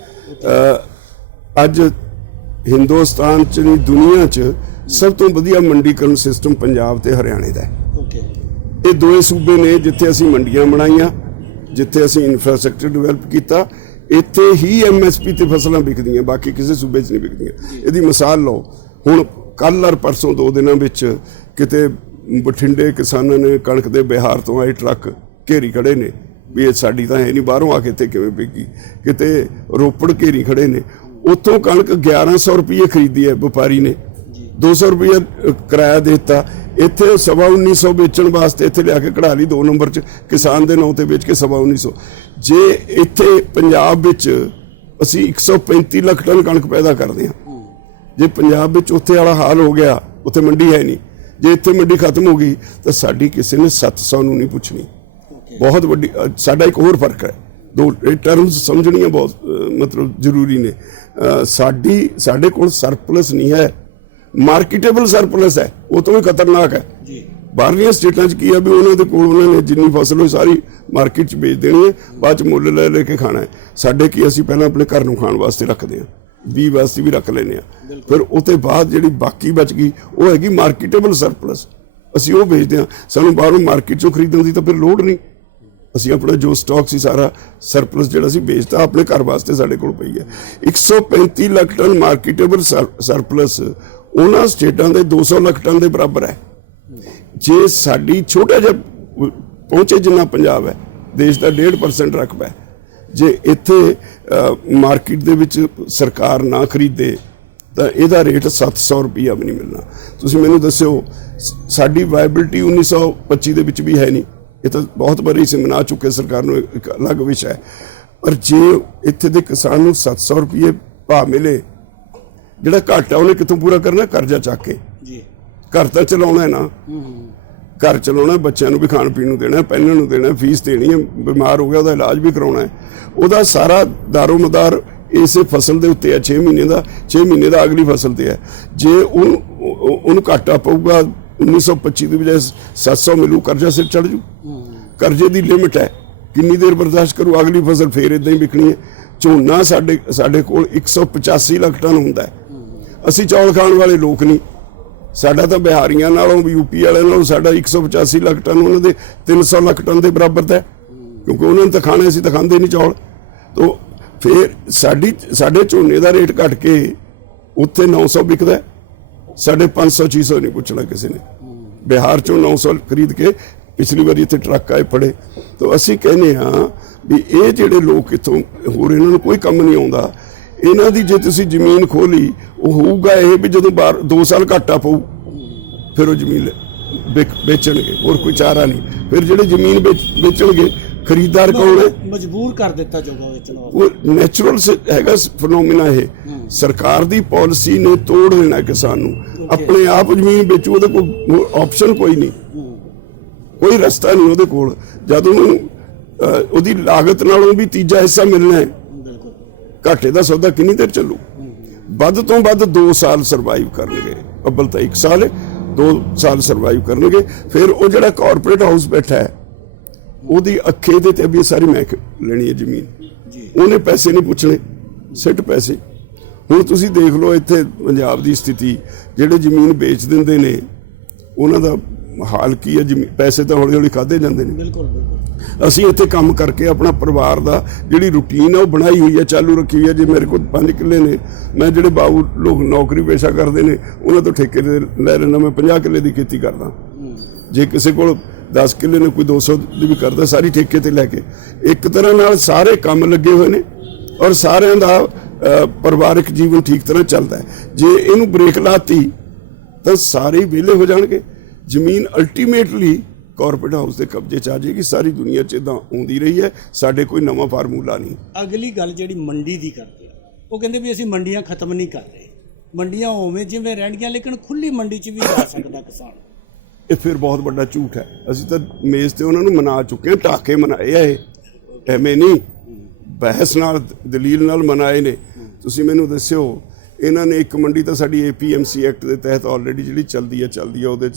ਅੱਜ ਹਿੰਦੁਸਤਾਨ 'ਚ ਨਹੀਂ ਦੁਨੀਆ 'ਚ ਸਭ ਤੋਂ ਵਧੀਆ ਮੰਡੀਕਰਨ ਸਿਸਟਮ ਪੰਜਾਬ ਤੇ ਹਰਿਆਣੇ ਦਾ ਹੈ। ਓਕੇ, ਇਹ ਦੋਏ ਸੂਬੇ ਨੇ ਜਿੱਥੇ ਅਸੀਂ ਮੰਡੀਆਂ ਬਣਾਈਆਂ, ਜਿੱਥੇ ਅਸੀਂ ਇਨਫਰਾਸਟ੍ਰਕਚਰ ਡਿਵੈਲਪ ਕੀਤਾ, ਇੱਥੇ ਹੀ MSP ਤੇ ਫਸਲਾਂ ਵਿਕਦੀਆਂ, ਬਾਕੀ ਕਿਸੇ ਸੂਬੇ 'ਚ ਨਹੀਂ ਵਿਕਦੀਆਂ। ਇਹਦੀ ਮਿਸਾਲ ਲਓ, ਹੁਣ ਕੱਲ੍ਹ ਔਰ ਪਰਸੋਂ 2 ਦਿਨਾਂ ਵਿੱਚ ਕਿਤੇ ਬਠਿੰਡੇ ਕਿਸਾਨਾਂ ਨੇ ਕਣਕ ਦੇ ਬਿਹਾਰ ਤੋਂ ਆਏ ਟਰੱਕ ਘੇਰੀ ਖੜੇ ਨੇ ਵੀ ਇਹ ਸਾਡੀ ਤਾਂ ਹੈ ਨਹੀਂ, ਬਾਹਰੋਂ ਆ ਕੇ ਇੱਥੇ ਕਿਵੇਂ ਵਿਕੀ। ਕਿਤੇ ਰੋਪੜ ਘੇਰੀ ਖੜੇ ਨੇ, ਉੱਥੋਂ ਕਣਕ 1100 ਰੁਪਏ ਖਰੀਦੀ ਹੈ ਵਪਾਰੀ ਨੇ, 200 ਰੁਪਏ ਕਿਰਾਇਆ ਦੇ ਦਿੱਤਾ। ਇੱਥੇ 1950 ਵੇਚਣ ਵਾਸਤੇ ਇੱਥੇ ਲਿਆ ਕੇ ਕਢਾ ਲਈ 2 ਨੰਬਰ 'ਚ, ਕਿਸਾਨ ਦੇ ਨਾਂ ਤੇ ਵੇਚ ਕੇ 1950। ਜੇ ਇੱਥੇ ਪੰਜਾਬ ਵਿੱਚ ਅਸੀਂ 135 ਲੱਖ ਟਨ ਕਣਕ ਪੈਦਾ ਕਰਦੇ ਹਾਂ, ਜੇ ਪੰਜਾਬ ਵਿੱਚ ਉੱਥੇ ਵਾਲਾ ਹਾਲ ਹੋ ਗਿਆ, ਉੱਥੇ ਮੰਡੀ ਹੈ ਨਹੀਂ, ਜੇ ਇੱਥੇ ਮੰਡੀ ਖਤਮ ਹੋ ਗਈ ਤਾਂ ਸਾਡੀ ਕਿਸੇ ਨੇ 700 ਨੂੰ ਨਹੀਂ ਪੁੱਛਣੀ। ਬਹੁਤ ਵੱਡੀ ਸਾਡਾ ਇੱਕ ਹੋਰ ਫਰਕ ਹੈ, ਦੋ ਟਰਮਸ ਸਮਝਣੀਆਂ ਬਹੁਤ ਮਤਲਬ ਜ਼ਰੂਰੀ ਨੇ। ਸਾਡੇ ਕੋਲ ਸਰਪਲਸ ਨਹੀਂ ਹੈ, ਮਾਰਕੀਟੇਬਲ ਸਰਪਲਸ ਹੈ, ਉਹ ਤੋਂ ਵੀ ਖਤਰਨਾਕ ਹੈ ਜੀ। ਬਾਹਰਲੀਆਂ ਸਟੇਟਾਂ 'ਚ ਕੀ ਹੈ ਵੀ ਉਹਨਾਂ ਦੇ ਕੋਲ ਉਹਨਾਂ ਨੇ ਜਿੰਨੀ ਫਸਲ ਹੋਈ ਸਾਰੀ ਮਾਰਕੀਟ 'ਚ ਵੇਚ ਦੇਣੀ ਹੈ, ਬਾਅਦ 'ਚ ਮੁੱਲ ਲੈ ਕੇ ਖਾਣਾ ਹੈ। ਸਾਡੇ ਕੀ, ਅਸੀਂ ਪਹਿਲਾਂ ਆਪਣੇ ਘਰ ਨੂੰ ਖਾਣ ਵਾਸਤੇ ਰੱਖਦੇ ਹਾਂ, 20 ਵਾਸਤੇ ਵੀ ਰੱਖ ਲੈਂਦੇ ਹਾਂ, ਫਿਰ ਉਹ ਤੋਂ ਬਾਅਦ ਜਿਹੜੀ ਬਾਕੀ ਬਚ ਗਈ ਉਹ ਹੈਗੀ ਮਾਰਕੀਟੇਬਲ ਸਰਪਲਸ, ਅਸੀਂ ਉਹ ਵੇਚਦੇ ਹਾਂ। ਸਾਨੂੰ ਬਾਹਰੋਂ ਮਾਰਕੀਟ 'ਚੋਂ ਖਰੀਦਣ ਦੀ ਤਾਂ ਫਿਰ ਲੋੜ ਨਹੀਂ, ਅਸੀਂ ਆਪਣਾ ਜੋ ਸਟਾਕ ਸੀ ਸਾਰਾ ਸਰਪਲਸ ਜਿਹੜਾ ਸੀ ਵੇਚਦਾ, ਆਪਣੇ ਘਰ ਵਾਸਤੇ ਸਾਡੇ ਕੋਲ ਪਈ ਹੈ। 135 ਲੱਖ ਟਨ ਮਾਰਕੀਟੇਬਲ ਸਰਪਲਸ ਉਹਨਾਂ ਸਟੇਟਾਂ ਦੇ 200 ਲੱਖ ਟਨ ਦੇ ਬਰਾਬਰ ਹੈ। ਜੇ ਸਾਡੀ ਛੋਟਾ ਜਿਹਾ ਪਹੁੰਚੇ ਜਿੰਨਾ ਪੰਜਾਬ ਹੈ, ਦੇਸ਼ ਦਾ 1.5% ਰਕਬਾ ਹੈ, ਜੇ ਇੱਥੇ ਮਾਰਕੀਟ ਦੇ ਵਿੱਚ ਸਰਕਾਰ ਨਾ ਖਰੀਦੇ ਤਾਂ ਇਹਦਾ ਰੇਟ 700 ਰੁਪਈਆ ਵੀ ਨਹੀਂ ਮਿਲਣਾ। ਤੁਸੀਂ ਮੈਨੂੰ ਦੱਸਿਓ, ਸਾਡੀ ਵਾਇਬਿਲਿਟੀ 1925 ਦੇ ਵਿੱਚ ਵੀ ਹੈ ਨਹੀਂ, ਇਹ ਤਾਂ ਬਹੁਤ ਵਾਰੀ ਅਸੀਂ ਮਨਾ ਚੁੱਕੇ, ਸਰਕਾਰ ਨੂੰ ਇੱਕ ਅਲੱਗ ਵਿਸ਼ਾ ਹੈ। ਪਰ ਜੇ ਇੱਥੇ ਦੇ ਕਿਸਾਨ ਨੂੰ 700 ਰੁਪਏ ਭਾਅ ਮਿਲੇ, ਜਿਹੜਾ ਘਾਟਾ ਉਹਨੇ ਕਿੱਥੋਂ ਪੂਰਾ ਕਰਨਾ? ਕਰਜ਼ਾ ਚੱਕ ਕੇ ਜੀ। ਘਰ ਤਾਂ ਚਲਾਉਣਾ ਹੈ ਨਾ, ਘਰ ਚਲਾਉਣਾ, ਬੱਚਿਆਂ ਨੂੰ ਵੀ ਖਾਣ ਪੀਣ ਨੂੰ ਦੇਣਾ, ਪਹਿਨਣ ਨੂੰ ਦੇਣਾ, ਫੀਸ ਦੇਣੀ ਹੈ, ਬਿਮਾਰ ਹੋ ਗਿਆ ਉਹਦਾ ਇਲਾਜ ਵੀ ਕਰਾਉਣਾ ਹੈ, ਉਹਦਾ ਸਾਰਾ ਦਾਰੋਮਦਾਰ ਇਸੇ ਫਸਲ ਦੇ ਉੱਤੇ ਹੈ। 6 ਮਹੀਨੇ ਦਾ ਅਗਲੀ ਫਸਲ ਤੇ ਹੈ। ਜੇ ਉਹਨੂੰ ਘਾਟਾ ਪਊਗਾ 1925 ਦੀ ਬਜਾਏ 700 ਮਿਲੂ, ਕਰਜ਼ਾ ਸਿਰ ਚੜ ਜੂ। ਕਰਜ਼ੇ ਦੀ ਲਿਮਿਟ ਹੈ, ਕਿੰਨੀ ਦੇਰ ਬਰਦਾਸ਼ਤ ਕਰੂ, ਅਗਲੀ ਫਸਲ ਫੇਰ ਇਦਾਂ ਹੀ ਵਿਕਣੀ ਹੈ। ਝੋਨਾ ਸਾਡੇ ਕੋਲ 185 ਲੱਖ ਟਨ ਹੁੰਦਾ ਹੈ। ਅਸੀਂ ਚੌਲ ਖਾਣ ਵਾਲੇ ਲੋਕ ਨਹੀਂ, ਸਾਡਾ ਤਾਂ ਬਿਹਾਰੀਆਂ ਨਾਲੋਂ ਵੀ ਯੂਪੀ ਵਾਲਿਆਂ ਨਾਲੋਂ ਸਾਡਾ 185 ਲੱਖ ਟਨ ਉਹਨਾਂ ਦੇ 300 ਲੱਖ ਟਨ ਦੇ ਬਰਾਬਰ ਦਾ, ਕਿਉਂਕਿ ਉਹਨਾਂ ਨੇ ਤਾਂ ਖਾਣੇ, ਅਸੀਂ ਤਾਂ ਖਾਂਦੇ ਨਹੀਂ ਚੌਲ। ਤਾਂ ਫਿਰ ਸਾਡੇ ਝੋਨੇ ਦਾ ਰੇਟ ਘਟ ਕੇ ਉੱਥੇ 900 ਵਿਕਦਾ, ਸਾਡੇ 500-600 ਨਹੀਂ ਪੁੱਛਣਾ ਕਿਸੇ ਨੇ। ਬਿਹਾਰ ਚੋਂ 900 ਖਰੀਦ ਕੇ ਪਿਛਲੀ ਵਾਰੀ ਇੱਥੇ ਟਰੱਕ ਆਏ ਫੜੇ। ਤਾਂ ਅਸੀਂ ਕਹਿੰਦੇ ਹਾਂ ਵੀ ਇਹ ਜਿਹੜੇ ਲੋਕ ਇੱਥੋਂ ਹੋਰ, ਇਹਨਾਂ ਨੂੰ ਕੋਈ ਕੰਮ ਨਹੀਂ ਆਉਂਦਾ। ਇਹਨਾਂ ਦੀ ਜੇ ਤੁਸੀਂ ਜ਼ਮੀਨ ਖੋਲੀ, ਉਹ ਹੋਊਗਾ ਇਹ ਵੀ ਜਦੋਂ 2 ਸਾਲ ਘਾਟਾ ਪਊ ਫਿਰ ਉਹ ਜ਼ਮੀਨ ਵੇਚਣਗੇ, ਹੋਰ ਕੋਈ ਚਾਰਾ ਨਹੀਂ। ਫਿਰ ਜਿਹੜੇ ਜ਼ਮੀਨ ਵੇਚਣਗੇ, ਖਰੀਦਦਾਰ ਕੌਣ ਹੈ? ਮਜਬੂਰ ਕਰ ਦਿੱਤਾ ਜਾਊਗਾ ਵੇਚਣਾ। ਉਹ ਨੈਚੁਰਲ ਹੈਗਾ ਫੀਨੋਮੀਨਾ। ਇਹ ਸਰਕਾਰ ਦੀ ਪਾਲਿਸੀ ਨੇ ਤੋੜ ਦੇਣਾ ਕਿਸਾਨ ਨੂੰ, ਆਪਣੇ ਆਪ ਜ਼ਮੀਨ ਵੇਚੂ, ਉਹਦੇ ਕੋਲ ਆਪਸ਼ਨ ਕੋਈ ਨਹੀਂ, ਕੋਈ ਰਸਤਾ ਨਹੀਂ ਉਹਦੇ ਕੋਲ। ਜਦ ਉਹਨੂੰ ਉਹਦੀ ਲਾਗਤ ਨਾਲੋਂ ਵੀ ਤੀਜਾ ਹਿੱਸਾ ਮਿਲਣਾ ਹੈ, ਘਾਟੇ ਦਾ ਸੌਦਾ ਕਿੰਨੀ ਦੇਰ ਚੱਲੂ? ਵੱਧ ਤੋਂ ਵੱਧ 2 ਸਾਲ ਸਰਵਾਈਵ ਕਰਨਗੇ, ਅੱਬਲ ਤਾਂ 1 ਸਾਲ, 2 ਸਾਲ ਸਰਵਾਈਵ ਕਰਨਗੇ। ਫਿਰ ਉਹ ਜਿਹੜਾ ਕਾਰਪੋਰੇਟ ਹਾਊਸ ਬੈਠਾ ਹੈ, ਉਹਦੀ ਅੱਖੇ ਦੇ ਤੇ ਵੀ ਸਾਰੀ ਮਹਿਕ ਲੈਣੀ ਹੈ ਜ਼ਮੀਨ, ਉਹਨੇ ਪੈਸੇ ਨਹੀਂ ਪੁੱਛਣੇ, ਸਿੱਟ ਪੈਸੇ। ਹੁਣ ਤੁਸੀਂ ਦੇਖ ਲਓ ਇੱਥੇ ਪੰਜਾਬ ਦੀ ਸਥਿਤੀ, ਜਿਹੜੇ ਜ਼ਮੀਨ ਵੇਚ ਦਿੰਦੇ ਨੇ ਉਹਨਾਂ ਦਾ ਹਾਲ ਕੀ ਹੈ। ਪੈਸੇ ਤਾਂ ਹੌਲੀ ਹੌਲੀ ਖਾਧੇ ਜਾਂਦੇ ਨੇ। ਬਿਲਕੁਲ। ਅਸੀਂ ਇੱਥੇ ਕੰਮ ਕਰਕੇ ਆਪਣਾ ਪਰਿਵਾਰ ਦਾ ਜਿਹੜੀ ਰੂਟੀਨ ਹੈ ਉਹ ਬਣਾਈ ਹੋਈ ਹੈ, ਚਾਲੂ ਰੱਖੀ ਹੋਈ ਹੈ। ਜੇ ਮੇਰੇ ਕੋਲ 5 ਕਿੱਲੇ ਨੇ, ਮੈਂ ਜਿਹੜੇ ਬਾਬੂ ਲੋਕ ਨੌਕਰੀ ਪੇਸ਼ਾ ਕਰਦੇ ਨੇ ਉਹਨਾਂ ਤੋਂ ਠੇਕੇ ਲੈ ਲੈਣਾ, ਮੈਂ 50 ਕਿੱਲੇ ਦੀ ਖੇਤੀ ਕਰਦਾ। ਜੇ ਕਿਸੇ ਕੋਲ 10 ਕਿੱਲੇ ਨੇ, ਕੋਈ 200 ਦੀ ਵੀ ਕਰਦਾ, ਸਾਰੀ ਠੇਕੇ ਤੇ ਲੈ ਕੇ। ਇੱਕ ਤਰ੍ਹਾਂ ਨਾਲ ਸਾਰੇ ਕੰਮ ਲੱਗੇ ਹੋਏ ਨੇ ਔਰ ਸਾਰਿਆਂ ਦਾ ਪਰਿਵਾਰਕ ਜੀਵਨ ਠੀਕ ਤਰ੍ਹਾਂ ਚੱਲਦਾ ਹੈ। ਜੇ ਇਹਨੂੰ ਬ੍ਰੇਕ ਲਾਤੀ ਤਾਂ ਸਾਰੇ ਵਿਹਲੇ ਹੋ ਜਾਣਗੇ। ਜ਼ਮੀਨ ਅਲਟੀਮੇਟਲੀ ਕਾਰਪੋਰੇਟ ਹਾਊਸ ਦੇ ਕਬਜ਼ੇ 'ਚ ਆ ਜਾਏਗੀ। ਸਾਰੀ ਦੁਨੀਆ 'ਚ ਇਦਾਂ ਆਉਂਦੀ ਰਹੀ ਹੈ, ਸਾਡੇ ਕੋਈ ਨਵਾਂ ਫਾਰਮੂਲਾ ਨਹੀਂ। ਅਗਲੀ ਗੱਲ ਜਿਹੜੀ ਮੰਡੀ ਦੀ ਕਰਦੇ ਆ, ਉਹ ਕਹਿੰਦੇ ਵੀ ਅਸੀਂ ਮੰਡੀਆਂ ਖਤਮ ਨਹੀਂ ਕਰ ਰਹੇ, ਮੰਡੀਆਂ ਉਵੇਂ ਜਿਵੇਂ ਰਹਿਣਗੀਆਂ, ਲੇਕਿਨ ਖੁੱਲੀ ਮੰਡੀ 'ਚ ਵੀ ਜਾ ਸਕਦਾ ਕਿਸਾਨ। ਇਹ ਫਿਰ ਬਹੁਤ ਵੱਡਾ ਝੂਠ ਹੈ। ਅਸੀਂ ਤਾਂ ਮੇਜ਼ ਤੇ ਉਹਨਾਂ ਨੂੰ ਮਨਾ ਚੁੱਕੇ ਹਾਂ, ਢਾਕੇ ਮਨਾਏ ਆ, ਇਹ ਐਵੇਂ ਨਹੀਂ ਬਹਿਸ ਨਾਲ, ਦਲੀਲ ਨਾਲ ਮਨਾਏ ਨੇ। ਤੁਸੀਂ ਮੈਨੂੰ ਦੱਸਿਓ, ਇਹਨਾਂ ਨੇ ਇੱਕ ਮੰਡੀ ਤਾਂ ਸਾਡੀ APMC ਐਕਟ ਦੇ ਤਹਿਤ ਆਲਰੇਡੀ ਜਿਹੜੀ ਚੱਲਦੀ ਹੈ, ਉਹਦੇ 'ਚ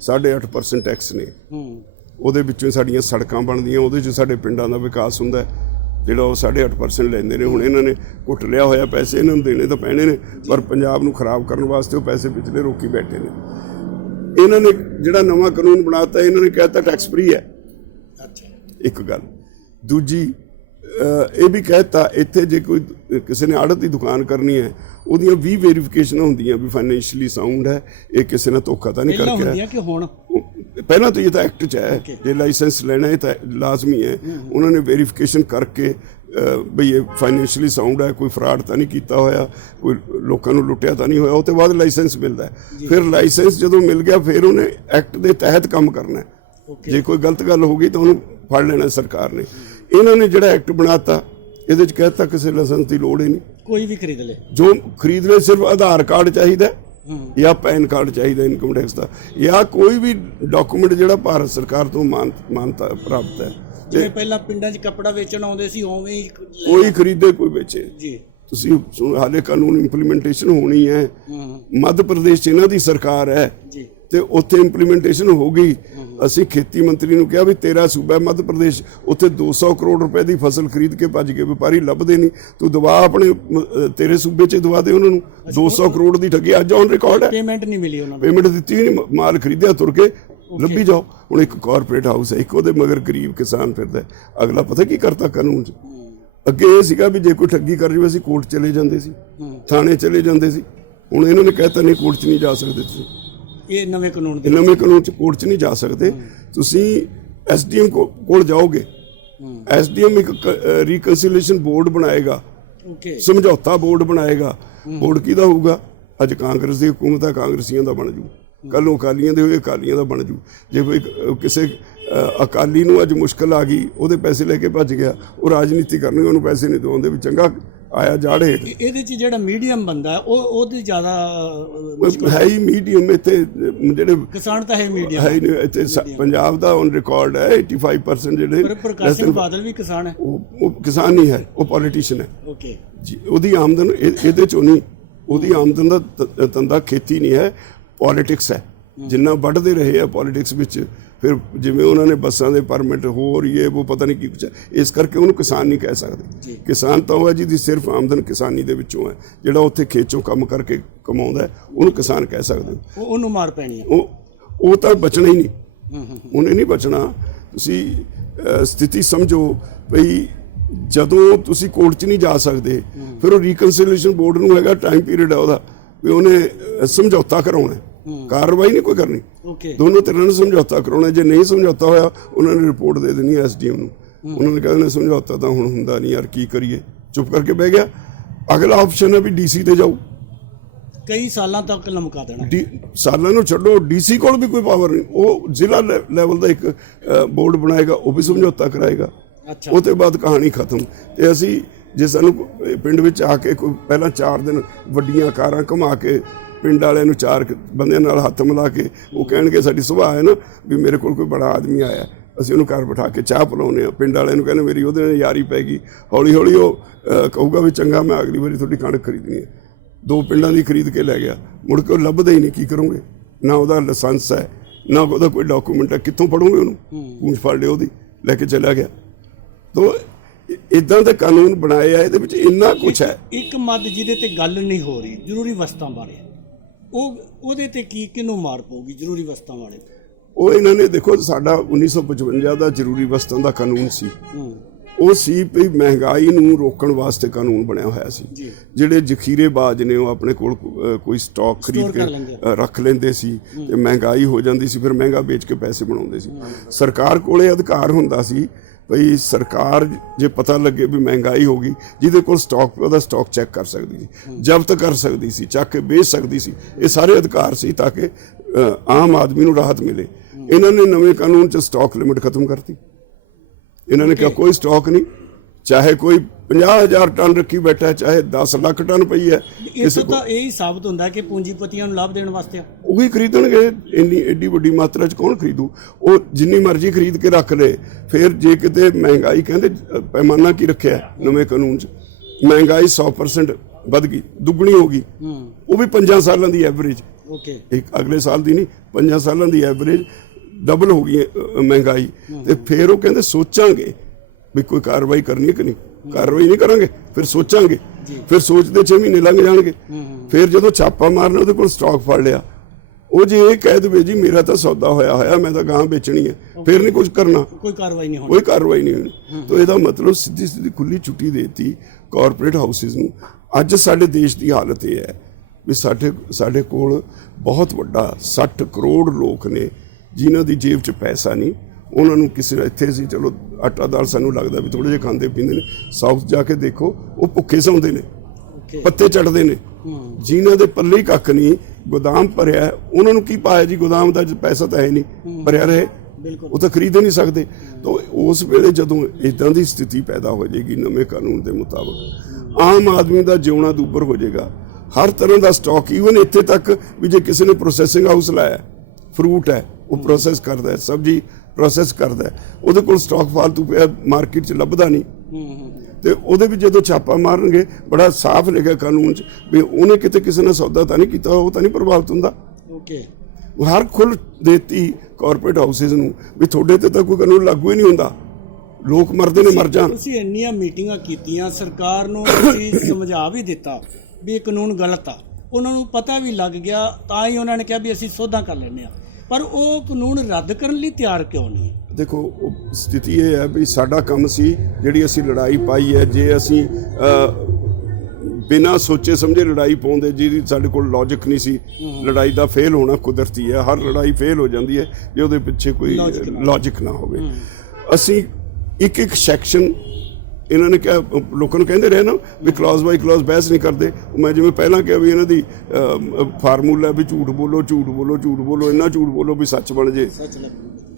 ਸਾਡੇ 8.5% ਟੈਕਸ ਨੇ। ਉਹਦੇ ਵਿੱਚੋਂ ਸਾਡੀਆਂ ਸੜਕਾਂ ਬਣਦੀਆਂ, ਉਹਦੇ 'ਚ ਸਾਡੇ ਪਿੰਡਾਂ ਦਾ ਵਿਕਾਸ ਹੁੰਦਾ। ਜਿਹੜਾ ਉਹ 8.5% ਲੈਂਦੇ ਨੇ। ਹੁਣ ਇਹਨਾਂ ਨੇ ਘੁੱਟ ਲਿਆ ਹੋਇਆ ਪੈਸੇ, ਇਹਨਾਂ ਨੂੰ ਦੇਣੇ ਤਾਂ ਪੈਣੇ ਨੇ, ਪਰ ਪੰਜਾਬ ਨੂੰ ਖਰਾਬ ਕਰਨ ਵਾਸਤੇ ਉਹ ਪੈਸੇ ਪਿਛਲੇ ਰੋਕੀ ਬੈਠੇ ਨੇ। ਇਹਨਾਂ ਨੇ ਜਿਹੜਾ ਨਵਾਂ ਕਾਨੂੰਨ ਬਣਾਤਾ, ਇਹਨਾਂ ਨੇ ਕਹਿਤਾ ਟੈਕਸ ਫ੍ਰੀ ਹੈ। ਅੱਛਾ, ਇੱਕ ਗੱਲ। ਦੂਜੀ ਇਹ ਵੀ ਕਹਿਤਾ ਇੱਥੇ ਜੇ ਕੋਈ ਕਿਸੇ ਨੇ ਆੜਤ ਦੀ ਦੁਕਾਨ ਕਰਨੀ ਹੈ, ਉਹਦੀਆਂ 20 ਵੈਰੀਫਿਕੇਸ਼ਨਾਂ ਹੁੰਦੀਆਂ ਵੀ ਫਾਈਨੈਂਸ਼ੀਅਲੀ ਸਾਊਂਡ ਹੈ, ਇਹ ਕਿਸੇ ਨਾਲ ਧੋਖਾ ਤਾਂ ਨਹੀਂ ਪਹਿਲਾਂ ਕਰਕੇ ਹੁੰਦੀਆਂ ਕਿ ਹੁਣ? ਪਹਿਲਾਂ ਤਾਂ ਇਹ ਤਾਂ ਐਕਟ 'ਚ ਹੈ, ਜੇ ਲਾਇਸੈਂਸ ਲੈਣਾ ਹੈ ਤਾਂ ਲਾਜ਼ਮੀ ਹੈ। ਉਹਨਾਂ ਨੇ ਵੈਰੀਫਿਕੇਸ਼ਨ ਕਰਕੇ ਬਈ ਇਹ ਫਾਈਨੈਂਸ਼ੀਅਲੀ ਸਾਊਂਡ ਹੈ, ਕੋਈ ਫਰਾਡ ਤਾਂ ਨਹੀਂ ਕੀਤਾ ਹੋਇਆ, ਕੋਈ ਲੋਕਾਂ ਨੂੰ ਲੁੱਟਿਆ ਤਾਂ ਨਹੀਂ ਹੋਇਆ, ਉਹ ਤੋਂ ਬਾਅਦ ਲਾਇਸੈਂਸ ਮਿਲਦਾ ਹੈ। ਫਿਰ ਲਾਇਸੈਂਸ ਜਦੋਂ ਮਿਲ ਗਿਆ, ਫਿਰ ਉਹਨੇ ਐਕਟ ਦੇ ਤਹਿਤ ਕੰਮ ਕਰਨਾ ਹੈ। ਜੇ ਕੋਈ ਗਲਤ ਗੱਲ ਹੋ ਗਈ ਤਾਂ ਉਹਨੂੰ ਫੜ ਲੈਣਾ ਸਰਕਾਰ ਨੇ। ਇਹਨਾਂ ਨੇ ਜਿਹੜਾ ਐਕਟ ਬਣਾਤਾ, ਇਹਦੇ 'ਚ ਕਹਿਤਾ ਕਿਸੇ ਲਾਇਸੈਂਸ ਦੀ ਲੋੜ ਹੀ ਨਹੀਂ, ਕੋਈ ਵੀ ਖਰੀਦ ਲੇ, ਜੋ ਖਰੀਦ ਲੈ ਸਿਰਫ ਆਧਾਰ ਕਾਰਡ ਚਾਹੀਦਾ ਜਾਂ ਪੈਨ ਕਾਰਡ ਚਾਹੀਦਾ ਇਨਕਮ ਟੈਕਸ ਦਾ, ਜਾਂ ਕੋਈ ਵੀ ਡਾਕੂਮੈਂਟ ਜਿਹੜਾ ਭਾਰਤ ਸਰਕਾਰ ਤੋਂ ਮਾਨਤਾ ਪ੍ਰਾਪਤ ਹੈ। ਜਿਵੇਂ ਪਹਿਲਾਂ ਪਿੰਡਾਂ 'ਚ ਕੱਪੜਾ ਵੇਚਣ ਆਉਂਦੇ ਸੀ, ਉਵੇਂ ਹੀ ਕੋਈ ਖਰੀਦੇ ਕੋਈ ਵੇਚੇ ਜੀ। ਤੁਸੀਂ ਹਾਲੇ ਕਾਨੂੰਨ ਇੰਪਲੀਮੈਂਟੇਸ਼ਨ ਹੋਣੀ ਹੈ। ਮੱਧ ਪ੍ਰਦੇਸ਼ 'ਚ ਇਹਨਾਂ ਦੀ ਸਰਕਾਰ ਹੈ ਜੀ, ਤੇ ਉੱਥੇ ਇੰਪਲੀਮੈਂਟੇਸ਼ਨ ਹੋ ਗਈ। ਅਸੀਂ ਖੇਤੀ ਮੰਤਰੀ ਨੂੰ ਕਿਹਾ ਵੀ ਤੇਰਾ ਸੂਬਾ ਮੱਧ ਪ੍ਰਦੇਸ਼, ਉੱਥੇ 200 ਕਰੋੜ ਰੁਪਏ ਦੀ ਫਸਲ ਖਰੀਦ ਕੇ ਭੱਜ ਗਏ, ਵਪਾਰੀ ਲੱਭਦੇ ਨਹੀਂ, ਤੂੰ ਦਵਾ ਆਪਣੇ ਤੇਰੇ ਸੂਬੇ 'ਚ ਦਵਾ ਦੇ ਉਹਨਾਂ ਨੂੰ। 200 ਕਰੋੜ ਦੀ ਠੱਗੀ ਅੱਜ ਔਨ ਰਿਕਾਰਡ ਹੈ, ਪੇਮੈਂਟ ਨਹੀਂ ਮਿਲੀ ਉਹਨਾਂ ਨੂੰ, ਪੇਮੈਂਟ ਦਿੱਤੀ ਨਹੀਂ, ਮਾਲ ਖਰੀਦਿਆ ਤੁਰ ਕੇ ਲੱਭੀ ਜਾਓ। ਹੁਣ ਇੱਕ ਕਾਰਪੋਰੇਟ ਹਾਊਸ ਹੈ, ਇੱਕ ਉਹਦੇ ਮਗਰ ਗਰੀਬ ਕਿਸਾਨ ਫਿਰਦਾ। ਅਗਲਾ ਪਤਾ ਕੀ ਕਰਤਾ ਕਾਨੂੰਨ 'ਚ, ਅੱਗੇ ਇਹ ਸੀਗਾ ਵੀ ਜੇ ਕੋਈ ਠੱਗੀ ਕਰ ਜਾਵੇ ਅਸੀਂ ਕੋਰਟ ਚਲੇ ਜਾਂਦੇ ਸੀ, ਥਾਣੇ ਚਲੇ ਜਾਂਦੇ ਸੀ। ਹੁਣ ਇਹਨਾਂ ਨੇ ਕਹਿਤਾ ਨਹੀਂ, ਕੋਰਟ 'ਚ ਨਹੀਂ ਜਾ ਸਕਦੇ ਤੁਸੀਂ। ਇਹ ਨਵੇਂ ਕਾਨੂੰਨ ਚ ਕੋਰਟ 'ਚ ਨਹੀਂ ਜਾ ਸਕਦੇ ਤੁਸੀਂ। ਐਸਡੀਐਮ ਕੋਲ ਜਾਓਗੇ, ਐਸਡੀਐਮ ਇੱਕ ਰੀਕਨਸੀਲੀਏਸ਼ਨ ਬੋਰਡ ਬਣਾਏਗਾ, ਸਮਝੌਤਾ ਬੋਰਡ ਬਣਾਏਗਾ। ਬੋਰਡ ਕਿਹਦਾ ਹੋਊਗਾ? ਅੱਜ ਕਾਂਗਰਸ ਦੀ ਹਕੂਮਤ ਹੈ, ਕਾਂਗਰਸੀਆਂ ਦਾ ਬਣ ਜੂ, ਕੱਲ ਨੂੰ ਅਕਾਲੀਆਂ ਦੇ ਹੋਏ ਅਕਾਲੀਆਂ ਦਾ ਬਣ ਜੂ। ਜੇ ਕੋਈ ਕਿਸੇ ਅਕਾਲੀ ਨੂੰ ਅੱਜ ਮੁਸ਼ਕਲ ਆ ਗਈ, ਉਹਦੇ ਪੈਸੇ ਲੈ ਕੇ ਭੱਜ ਗਿਆ, ਉਹ ਰਾਜਨੀਤੀ ਕਰਨਗੇ, ਉਹਨੂੰ ਪੈਸੇ ਨਹੀਂ ਦਵਾਉਂਦੇ ਵੀ ਚੰਗਾ ਆਇਆ ਜਾੜੇ। ਇਹਦੇ 'ਚ ਜਿਹੜਾ ਮੀਡੀਅਮ ਬੰਦਾ ਉਹਦੇ ਜ਼ਿਆਦਾ ਹੈ ਹੀ ਮੀਡੀਅਮ। ਇੱਥੇ ਜਿਹੜੇ ਕਿਸਾਨ ਤਾਂ ਹੈ ਮੀਡੀਅਮ ਹੈ ਨਹੀਂ ਇੱਥੇ। ਪੰਜਾਬ ਦਾ ਔਨ ਰਿਕਾਰਡ ਹੈ 85% ਜਿਹੜੇ। ਪ੍ਰਕਾਸ਼ ਸਿੰਘ ਬਾਦਲ ਵੀ ਕਿਸਾਨ ਹੈ? ਉਹ ਕਿਸਾਨ ਨਹੀਂ ਹੈ, ਉਹ ਪੋਲੀਟੀਸ਼ੀਅਨ ਹੈ। ਓਕੇ ਜੀ, ਉਹਦੀ ਆਮਦਨ ਇਹਦੇ 'ਚੋਂ ਨਹੀਂ, ਉਹਦੀ ਆਮਦਨ ਦਾ ਧੰਦਾ ਖੇਤੀ ਨਹੀਂ ਹੈ, ਪੋਲੀਟਿਕਸ ਹੈ। ਜਿੰਨਾ ਵੱਢਦੇ ਰਹੇ ਆ ਪੋਲੀਟਿਕਸ ਵਿੱਚ, ਫਿਰ ਜਿਵੇਂ ਉਹਨਾਂ ਨੇ ਬੱਸਾਂ ਦੇ ਪਰਮਿਟ ਹੋਰ ਇਹ ਉਹ ਪਤਾ ਨਹੀਂ ਕੀ ਕੁਛ, ਇਸ ਕਰਕੇ ਉਹਨੂੰ ਕਿਸਾਨ ਨਹੀਂ ਕਹਿ ਸਕਦੇ। ਕਿਸਾਨ ਤਾਂ ਉਹ ਹੈ ਜਿਹਦੀ ਸਿਰਫ ਆਮਦਨ ਕਿਸਾਨੀ ਦੇ ਵਿੱਚੋਂ ਹੈ, ਜਿਹੜਾ ਉੱਥੇ ਖੇਤ 'ਚੋਂ ਕੰਮ ਕਰਕੇ ਕਮਾਉਂਦਾ, ਉਹਨੂੰ ਕਿਸਾਨ ਕਹਿ ਸਕਦੇ ਹੋ। ਉਹਨੂੰ ਮਾਰ ਪੈਣੀ ਹੈ, ਉਹ ਤਾਂ ਬਚਣਾ ਹੀ ਨਹੀਂ, ਉਹਨੇ ਨਹੀਂ ਬਚਣਾ। ਤੁਸੀਂ ਸਥਿਤੀ ਸਮਝੋ ਭਈ, ਜਦੋਂ ਤੁਸੀਂ ਕੋਰਟ 'ਚ ਨਹੀਂ ਜਾ ਸਕਦੇ, ਫਿਰ ਉਹ ਰੀਕਨਸੀਲੀਏਸ਼ਨ ਬੋਰਡ ਨੂੰ ਹੈਗਾ ਟਾਈਮ ਪੀਰੀਅਡ ਹੈ ਉਹਦਾ, ਵੀ ਉਹਨੇ ਸਮਝੌਤਾ ਕਰਾਉਣਾ, ਕਾਰਵਾਈ ਨਹੀਂ ਕੋਈ ਕਰਨੀ। ਦੋਨੋਂ ਧਿਰਾਂ ਨੂੰ ਸਮਝੌਤਾ ਕਰਾਉਣਾ। ਜੇ ਨਹੀਂ ਸਮਝੌਤਾ ਹੋਇਆ, ਉਹਨਾਂ ਨੇ ਰਿਪੋਰਟ ਦੇ ਦੇਣੀ ਐਸਡੀਐਮ ਨੂੰ। ਉਹਨਾਂ ਨੇ ਕਹਿੰਦੇ ਸਮਝੌਤਾ ਤਾਂ ਹੁਣ ਹੁੰਦਾ ਨਹੀਂ ਯਾਰ, ਕੀ ਕਰੀਏ, ਚੁੱਪ ਕਰਕੇ ਬਹਿ ਗਿਆ। ਅਗਲਾ ਆਪਸ਼ਨ ਹੈ ਵੀ ਡੀਸੀ ਤੇ ਜਾਓ, ਕਈ ਸਾਲਾਂ ਤੱਕ ਲਮਕਾ ਦੇਣਾ। ਸਾਲਾਂ ਨੂੰ ਛੱਡੋ, ਡੀਸੀ ਕੋਲ ਵੀ ਕੋਈ ਪਾਵਰ ਨਹੀਂ। ਉਹ ਜ਼ਿਲ੍ਹਾ ਲੈਵਲ ਦਾ ਇੱਕ ਬੋਰਡ ਬਣਾਏਗਾ, ਉਹ ਵੀ ਸਮਝੌਤਾ ਕਰਾਏਗਾ। ਉਹ ਤੋਂ ਬਾਅਦ ਕਹਾਣੀ ਖਤਮ। ਤੇ ਅਸੀਂ ਜੇ ਸਾਨੂੰ ਪਿੰਡ ਵਿੱਚ ਆ ਕੇ ਕੋਈ ਪਹਿਲਾਂ 4 ਦਿਨ ਵੱਡੀਆਂ ਕਾਰਾਂ ਘੁਮਾ ਕੇ ਪਿੰਡ ਵਾਲਿਆਂ ਨੂੰ 4 ਬੰਦਿਆਂ ਨਾਲ ਹੱਥ ਮਿਲਾ ਕੇ, ਉਹ ਕਹਿਣਗੇ ਸਾਡੀ ਸੁਭਾਅ ਹੈ ਨਾ ਵੀ ਮੇਰੇ ਕੋਲ ਕੋਈ ਬੜਾ ਆਦਮੀ ਆਇਆ, ਅਸੀਂ ਉਹਨੂੰ ਘਰ ਬਿਠਾ ਕੇ ਚਾਹ ਪਿਲਾਉਂਦੇ ਹਾਂ। ਪਿੰਡ ਵਾਲਿਆਂ ਨੂੰ ਕਹਿੰਦੇ ਮੇਰੀ ਉਹਦੇ ਨਾਲ ਯਾਰੀ ਪੈ ਗਈ, ਹੌਲੀ ਹੌਲੀ ਉਹ ਕਹੂਗਾ ਵੀ ਚੰਗਾ ਮੈਂ ਅਗਲੀ ਵਾਰੀ ਤੁਹਾਡੀ ਕਣਕ ਖਰੀਦਣੀ ਹੈ। 2 ਪਿੰਡਾਂ ਦੀ ਖਰੀਦ ਕੇ ਲੈ ਗਿਆ, ਮੁੜ ਕੇ ਉਹ ਲੱਭਦਾ ਹੀ ਨਹੀਂ। ਕੀ ਕਰੋਗੇ? ਨਾ ਉਹਦਾ ਲਾਇਸੈਂਸ ਹੈ, ਨਾ ਉਹਦਾ ਕੋਈ ਡਾਕੂਮੈਂਟ ਹੈ, ਕਿੱਥੋਂ ਫੜੋਗੇ ਉਹਨੂੰ? ਪੂੰਛ ਫੜ ਲਿਓ ਉਹਦੀ, ਲੈ ਕੇ ਚਲਾ ਗਿਆ। ਤੋ ਇਦਾਂ ਦੇ ਕਾਨੂੰਨ ਬਣਾਏ ਆ, ਇਹਦੇ ਵਿੱਚ ਇੰਨਾ ਕੁਛ ਹੈ। ਇੱਕ ਮੱਦ ਜਿਹਦੇ ਤੇ ਗੱਲ ਨਹੀਂ ਹੋ ਰਹੀ, ਜ਼ਰੂਰੀ ਵਸਤਾਂ ਬਾਰੇ, ਉਹਦੇ ਤੇ ਕਿਹਨੂੰ ਮਾਰ ਪਊਗੀ? ਜ਼ਰੂਰੀ ਵਸਤਾਂ ਵਾਲੇ ਉਹ ਇਹਨਾਂ ਨੇ ਦੇਖੋ, ਸਾਡਾ 1955 ਦਾ ਜ਼ਰੂਰੀ ਵਸਤਾਂ ਦਾ ਕਾਨੂੰਨ ਸੀ। ਉਹ ਸੀ ਵੀ ਮਹਿੰਗਾਈ ਨੂੰ ਰੋਕਣ ਵਾਸਤੇ ਕਾਨੂੰਨ ਬਣਿਆ ਹੋਇਆ ਸੀ। ਜਿਹੜੇ ਜ਼ਖੀਰੇਬਾਜ਼ ਨੇ ਉਹ ਆਪਣੇ ਕੋਲ ਕੋਈ ਸਟਾਕ ਖਰੀਦ ਕੇ ਰੱਖ ਲੈਂਦੇ ਸੀ ਤੇ ਮਹਿੰਗਾਈ ਹੋ ਜਾਂਦੀ ਸੀ, ਫਿਰ ਮਹਿੰਗਾ ਵੇਚ ਕੇ ਪੈਸੇ ਬਣਾਉਂਦੇ ਸੀ। ਸਰਕਾਰ ਕੋਲੇ ਅਧਿਕਾਰ ਹੁੰਦਾ ਸੀ ਭਈ ਸਰਕਾਰ ਜੇ ਪਤਾ ਲੱਗੇ ਵੀ ਮਹਿੰਗਾਈ ਹੋ ਗਈ, ਜਿਹਦੇ ਕੋਲ ਸਟਾਕ, ਉਹਦਾ ਸਟਾਕ ਚੈੱਕ ਕਰ ਸਕਦੀ ਸੀ, ਜ਼ਬਤ ਕਰ ਸਕਦੀ ਸੀ, ਚੱਕ ਕੇ ਵੇਚ ਸਕਦੀ ਸੀ। ਇਹ ਸਾਰੇ ਅਧਿਕਾਰ ਸੀ ਤਾਂ ਕਿ ਆਮ ਆਦਮੀ ਨੂੰ ਰਾਹਤ ਮਿਲੇ। ਇਹਨਾਂ ਨੇ ਨਵੇਂ ਕਾਨੂੰਨ 'ਚ ਸਟਾਕ ਲਿਮਿਟ ਖਤਮ ਕਰਤੀ। ਇਹਨਾਂ ਨੇ ਕਿਹਾ ਕੋਈ ਸਟਾਕ ਨਹੀਂ, ਚਾਹੇ ਕੋਈ 50,000 ਟਨ ਰੱਖੀ ਬੈਠਾ, ਚਾਹੇ 10 ਲੱਖ ਟਨ ਪਈ ਹੈ। ਇਸ ਤੋਂ ਇਹ ਸਾਬਤ ਹੁੰਦਾ ਕਿ ਪੂੰਜੀਪਤੀਆਂ ਨੂੰ ਲਾਭ ਦੇਣ ਵਾਸਤੇ ਉਹੀ ਖਰੀਦਣਗੇ। ਇੰਨੀ ਐਡੀ ਵੱਡੀ ਮਾਤਰਾ 'ਚ ਕੌਣ ਖਰੀਦੂ? ਉਹ ਜਿੰਨੀ ਮਰਜ਼ੀ ਖਰੀਦ ਕੇ ਰੱਖ ਲਏ। ਫਿਰ ਜੇ ਕਿਤੇ ਮਹਿੰਗਾਈ, ਕਹਿੰਦੇ ਪੈਮਾਨਾ ਕੀ ਰੱਖਿਆ ਨਵੇਂ ਕਾਨੂੰਨ 'ਚ, ਮਹਿੰਗਾਈ 100% ਵੱਧ ਗਈ, ਦੁੱਗਣੀ ਹੋ ਗਈ, ਉਹ ਵੀ 5 ਸਾਲਾਂ ਦੀ ਐਵਰੇਜ, ਇੱਕ ਅਗਲੇ ਸਾਲ ਦੀ ਨਹੀਂ, 5 ਸਾਲਾਂ ਦੀ ਐਵਰੇਜ ਡਬਲ ਹੋ ਗਈ ਮਹਿੰਗਾਈ। ਤੇ ਫਿਰ ਉਹ ਕਹਿੰਦੇ ਸੋਚਾਂਗੇ ਵੀ ਕੋਈ ਕਾਰਵਾਈ ਕਰਨੀ ਹੈ ਕਿ ਨਹੀਂ। ਕਾਰਵਾਈ ਨਹੀਂ ਕਰਾਂਗੇ, ਫਿਰ ਸੋਚਾਂਗੇ, ਫਿਰ ਸੋਚਦੇ 6 ਮਹੀਨੇ ਲੰਘ ਜਾਣਗੇ। ਫਿਰ ਜਦੋਂ ਛਾਪਾ ਮਾਰਨਾ ਉਹਦੇ ਕੋਲ ਸਟਾਕ ਫੜ ਲਿਆ, ਉਹ ਜੇ ਇਹ ਕਹਿ ਦੇਵੇ ਜੀ ਮੇਰਾ ਤਾਂ ਸੌਦਾ ਹੋਇਆ ਮੈਂ ਤਾਂ ਗਾਂ ਵੇਚਣੀ ਹੈ, ਫਿਰ ਨਹੀਂ ਕੁਝ ਕਰਨਾ, ਕੋਈ ਕਾਰਵਾਈ ਨਹੀਂ ਹੋਣੀ, ਕੋਈ ਕਾਰਵਾਈ ਨਹੀਂ ਹੋਣੀ। ਤਾਂ ਇਹਦਾ ਮਤਲਬ ਸਿੱਧੀ ਖੁੱਲੀ ਛੁੱਟੀ ਦੇਤੀ ਕਾਰਪੋਰੇਟ ਹਾਊਸਿਸ ਨੂੰ। ਅੱਜ ਸਾਡੇ ਦੇਸ਼ ਦੀ ਹਾਲਤ ਇਹ ਹੈ ਵੀ ਸਾਡੇ ਕੋਲ ਬਹੁਤ ਵੱਡਾ 60 ਕਰੋੜ ਲੋਕ ਨੇ ਜਿਨ੍ਹਾਂ ਦੀ ਜੇਬ 'ਚ ਪੈਸਾ ਨਹੀਂ। ਉਹਨਾਂ ਨੂੰ ਕਿਸੇ ਇੱਥੇ ਸੀ ਚਲੋ ਆਟਾ ਦਾਲ ਸਾਨੂੰ ਲੱਗਦਾ ਵੀ ਥੋੜੇ ਜਿਹੇ ਖਾਂਦੇ ਪੀਂਦੇ ਨੇ, ਸਾਊਥ ਜਾ ਕੇ ਦੇਖੋ ਉਹ ਭੁੱਖੇ ਸੌਂਦੇ ਨੇ, ਪੱਤੇ ਚੜਦੇ ਨੇ। ਜਿਨ੍ਹਾਂ ਦੇ ਪੱਲੇ ਹੀ ਕੱਖ ਨਹੀਂ, ਗੋਦਾਮ ਭਰਿਆ, ਉਹਨਾਂ ਨੂੰ ਕੀ ਪਾਇਆ ਜੀ, ਗੋਦਾਮ ਦਾ ਪੈਸਾ ਤਾਂ ਹੈ ਨਹੀਂ, ਭਰਿਆ ਰਹੇ, ਉਹ ਤਾਂ ਖਰੀਦ ਹੀ ਨਹੀਂ ਸਕਦੇ। ਤਾਂ ਉਸ ਵੇਲੇ ਜਦੋਂ ਇਦਾਂ ਦੀ ਸਥਿਤੀ ਪੈਦਾ ਹੋ ਜਾਏਗੀ ਨਵੇਂ ਕਾਨੂੰਨ ਦੇ ਮੁਤਾਬਕ, ਆਮ ਆਦਮੀ ਦਾ ਜਿਉਣਾ ਦੁੱਭਰ ਹੋ ਜਾਏਗਾ। ਹਰ ਤਰ੍ਹਾਂ ਦਾ ਸਟਾਕ, ਈਵਨ ਇੱਥੇ ਤੱਕ ਵੀ ਜੇ ਕਿਸੇ ਨੇ ਪ੍ਰੋਸੈਸਿੰਗ ਹਾਊਸ ਲਾਇਆ, ਫਰੂਟ ਹੈ ਉਹ ਪ੍ਰੋਸੈਸ ਕਰਦਾ ਹੈ, ਸਬਜ਼ੀ ਪ੍ਰੋਸੈਸ ਕਰਦਾ ਹੈ, ਉਹਦੇ ਕੋਲ ਸਟਾਕ ਫਾਲਤੂ ਪਿਆ ਮਾਰਕੀਟ 'ਚ ਲੱਭਦਾ ਨਹੀਂ। ਤੇ ਉਹਦੇ ਵਿੱਚ ਜਦੋਂ ਛਾਪਾ ਮਾਰਨਗੇ ਬੜਾ ਸਾਫ਼ ਲਿਖਿਆ ਕਾਨੂੰਨ 'ਚ ਵੀ ਉਹਨੇ ਕਿਤੇ ਕਿਸੇ ਨਾਲ ਸੌਦਾ ਤਾਂ ਨਹੀਂ ਕੀਤਾ, ਉਹ ਤਾਂ ਨਹੀਂ ਪ੍ਰਭਾਵਿਤ ਹੁੰਦਾ। ਹਰ ਖੁੱਲ੍ਹ ਦੇਤੀ ਕਾਰਪੋਰੇਟ ਹਾਊਸਿਸ ਨੂੰ ਵੀ ਤੁਹਾਡੇ ਤੇ ਤਾਂ ਕੋਈ ਕਾਨੂੰਨ ਲਾਗੂ ਹੀ ਨਹੀਂ ਹੁੰਦਾ, ਲੋਕ ਮਰਦੇ ਨੇ, ਮਰ ਜਾਣ। ਤੁਸੀਂ ਇੰਨੀਆਂ ਮੀਟਿੰਗਾਂ ਕੀਤੀਆਂ, ਸਰਕਾਰ ਨੂੰ ਤੁਸੀਂ ਸਮਝਾ ਵੀ ਦਿੱਤਾ ਵੀ ਇਹ ਕਾਨੂੰਨ ਗਲਤ ਆ, ਉਹਨਾਂ ਨੂੰ ਪਤਾ ਵੀ ਲੱਗ ਗਿਆ, ਤਾਂ ਹੀ ਉਹਨਾਂ ਨੇ ਕਿਹਾ ਵੀ ਅਸੀਂ ਸੋਧਾਂ ਕਰ ਲੈਂਦੇ ਹਾਂ, ਪਰ ਉਹ ਕਾਨੂੰਨ ਰੱਦ ਕਰਨ ਲਈ ਤਿਆਰ ਕਿਉਂ ਨਹੀਂ? ਦੇਖੋ ਸਥਿਤੀ ਇਹ ਹੈ ਵੀ ਸਾਡਾ ਕੰਮ ਸੀ ਜਿਹੜੀ ਅਸੀਂ ਲੜਾਈ ਪਾਈ ਹੈ, ਜੇ ਅਸੀਂ ਬਿਨਾਂ ਸੋਚੇ ਸਮਝੇ ਲੜਾਈ ਪਾਉਂਦੇ ਜਿਹਦੀ ਸਾਡੇ ਕੋਲ ਲੌਜਿਕ ਨਹੀਂ ਸੀ, ਲੜਾਈ ਦਾ ਫੇਲ ਹੋਣਾ ਕੁਦਰਤੀ ਹੈ, ਹਰ ਲੜਾਈ ਫੇਲ ਹੋ ਜਾਂਦੀ ਹੈ ਜੇ ਉਹਦੇ ਪਿੱਛੇ ਕੋਈ ਲੌਜਿਕ ਨਾ ਹੋਵੇ। ਅਸੀਂ ਇੱਕ ਸੈਕਸ਼ਨ ਇਹਨਾਂ ਨੇ ਕਿਹਾ, ਲੋਕਾਂ ਨੂੰ ਕਹਿੰਦੇ ਰਹੇ ਨਾ ਵੀ ਕਲੌਜ਼ ਬਾਈ ਕਲੌਜ਼ ਬਹਿਸ ਨਹੀਂ ਕਰਦੇ। ਮੈਂ ਜਿਵੇਂ ਪਹਿਲਾਂ ਕਿਹਾ ਵੀ ਇਹਨਾਂ ਦੀ ਫਾਰਮੂਲਾ ਵੀ ਝੂਠ ਬੋਲੋ ਝੂਠ ਬੋਲੋ ਝੂਠ ਬੋਲੋ, ਇੰਨਾ ਝੂਠ ਬੋਲੋ ਵੀ ਸੱਚ ਬਣ ਜੇ।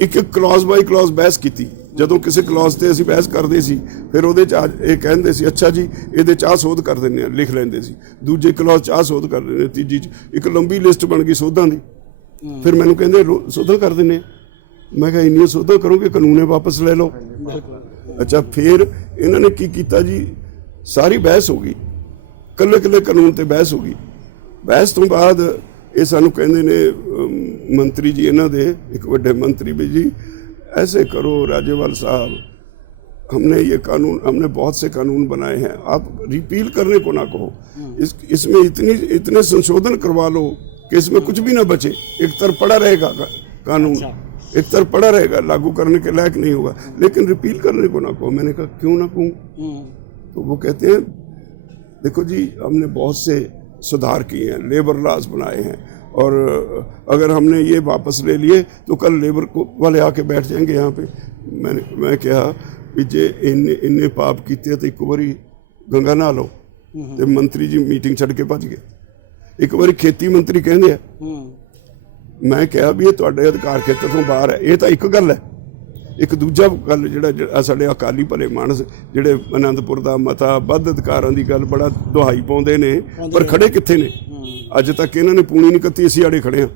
ਇੱਕ ਕਲੌਜ਼ ਬਾਈ ਕਲੌਜ਼ ਬਹਿਸ ਕੀਤੀ, ਜਦੋਂ ਕਿਸੇ ਕਲੌਜ਼ ਤੇ ਅਸੀਂ ਬਹਿਸ ਕਰਦੇ ਸੀ ਫਿਰ ਉਹਦੇ 'ਚ ਇਹ ਕਹਿੰਦੇ ਸੀ ਅੱਛਾ ਜੀ ਇਹਦੇ 'ਚ ਆਹ ਸੋਧ ਕਰ ਦਿੰਦੇ ਆ, ਲਿਖ ਲੈਂਦੇ ਸੀ, ਦੂਜੇ ਕਲੌਜ਼ 'ਚ ਆਹ ਸੋਧ ਕਰ ਦਿੰਦੇ, ਤੀਜੀ 'ਚ ਇੱਕ ਲੰਬੀ ਲਿਸਟ ਬਣ ਗਈ ਸੋਧਾਂ ਦੀ। ਫਿਰ ਮੈਨੂੰ ਕਹਿੰਦੇ ਸੋਧਾਂ ਕਰ ਦਿੰਦੇ, ਮੈਂ ਕਿਹਾ ਇੰਨੀਆਂ ਸੋਧਾਂ ਕਰੋਗੇ ਕਾਨੂੰਨੇ ਵਾਪਸ ਲੈ ਲਓ। ਅੱਛਾ, ਫਿਰ ਇਹਨਾਂ ਨੇ ਕੀ ਕੀਤਾ ਜੀ, ਸਾਰੀ ਬਹਿਸ ਹੋ ਗਈ, ਕੱਲੇ ਕਾਨੂੰਨ ਤੇ ਬਹਿਸ ਹੋ ਗਈ। ਬਹਿਸ ਤੋਂ ਬਾਅਦ ਇਹ ਸਾਨੂੰ ਕਹਿੰਦੇ ਨੇ ਮੰਤਰੀ ਜੀ, ਇਹਨਾਂ ਦੇ ਇੱਕ ਵੱਡੇ ਮੰਤਰੀ भी जी ऐसे करो राज्यपाल साहब, हमने बहुत से कानून बनाए हैं, आप रिपील करने को ना कहो, इसमें इतने संशोधन करवा लो कि इसमें कुछ भी ना बचे, एक तरफ पड़ा रहेगा कानून, एक तरफ पड़ा रहेगा, लागू करने के लायक नहीं होगा, लेकिन रिपील करने को ना कहो। मैंने कहा क्यों ना कहूँ? तो वो कहते हैं देखो जी हमने बहुत से सुधार किए हैं, लेबर लॉज बनाए हैं, और अगर हमने ये वापस ले लिए तो कल लेबर को वाले आके बैठ जाएंगे यहाँ पे। मैं कहा भी जे इन्ने पाप किए तो एक बारी गंगा नहा लो। तो मंत्री जी मीटिंग छड़ के भज गए। एक बारी खेती मंत्री कहते हैं, मैं कहा भी ये तुहाडे अधिकार खेतर तो बाहर है, ये तो एक गल है। एक दूजा गल जिहड़ा साडे अकाली भले मानस जिहड़े आनंदपुर दा मता वध अधिकारां दी गल बड़ा दुहाई पाउंदे ने, पर खड़े कित्थे ने? अज तक इन्हां ने पूणी नहीं कत्ती, असीं आड़े खड़े हां।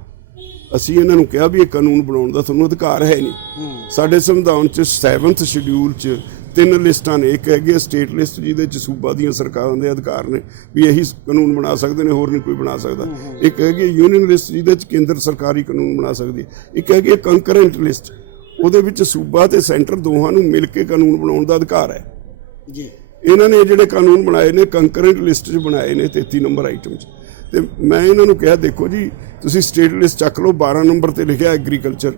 असीं इन्हां नूं कहा भी ये कानून बनाउण दा तुहानूं अधिकार है नहीं। साडे संविधान च 7th शेड्यूल च 3 लिस्टां ने, एक हैगी स्टेट लिस्ट जिहदे च सूबा दीआं सरकारां दे अधिकार ने भी यही कानून बना सकदे ने, होर नहीं कोई बना सकदा। एक हैगी यूनियन लिस्ट जिहदे च केंद्र सरकारी कानून बना सकदी। एक हैगी कंकरेंट लिस्ट, ਉਹਦੇ ਵਿੱਚ ਸੂਬਾ ਤੇ ਸੈਂਟਰ ਦੋਹਾਂ ਨੂੰ ਮਿਲ ਕੇ ਕਾਨੂੰਨ ਬਣਾਉਣ ਦਾ ਅਧਿਕਾਰ ਹੈ ਜੀ। ਇਹਨਾਂ ਨੇ ਜਿਹੜੇ ਕਾਨੂੰਨ ਬਣਾਏ ਨੇ ਕੰਕਰੈਂਟ ਲਿਸਟ 'ਚ ਬਣਾਏ ਨੇ 33 ਨੰਬਰ ਆਈਟਮ 'ਚ। ਤੇ ਮੈਂ ਇਹਨਾਂ ਨੂੰ ਕਿਹਾ ਦੇਖੋ ਜੀ ਤੁਸੀਂ ਸਟੇਟ ਲਿਸਟ ਚੱਕ ਲਓ, 12 ਨੰਬਰ ਤੇ ਲਿਖਿਆ ਐਗਰੀਕਲਚਰ,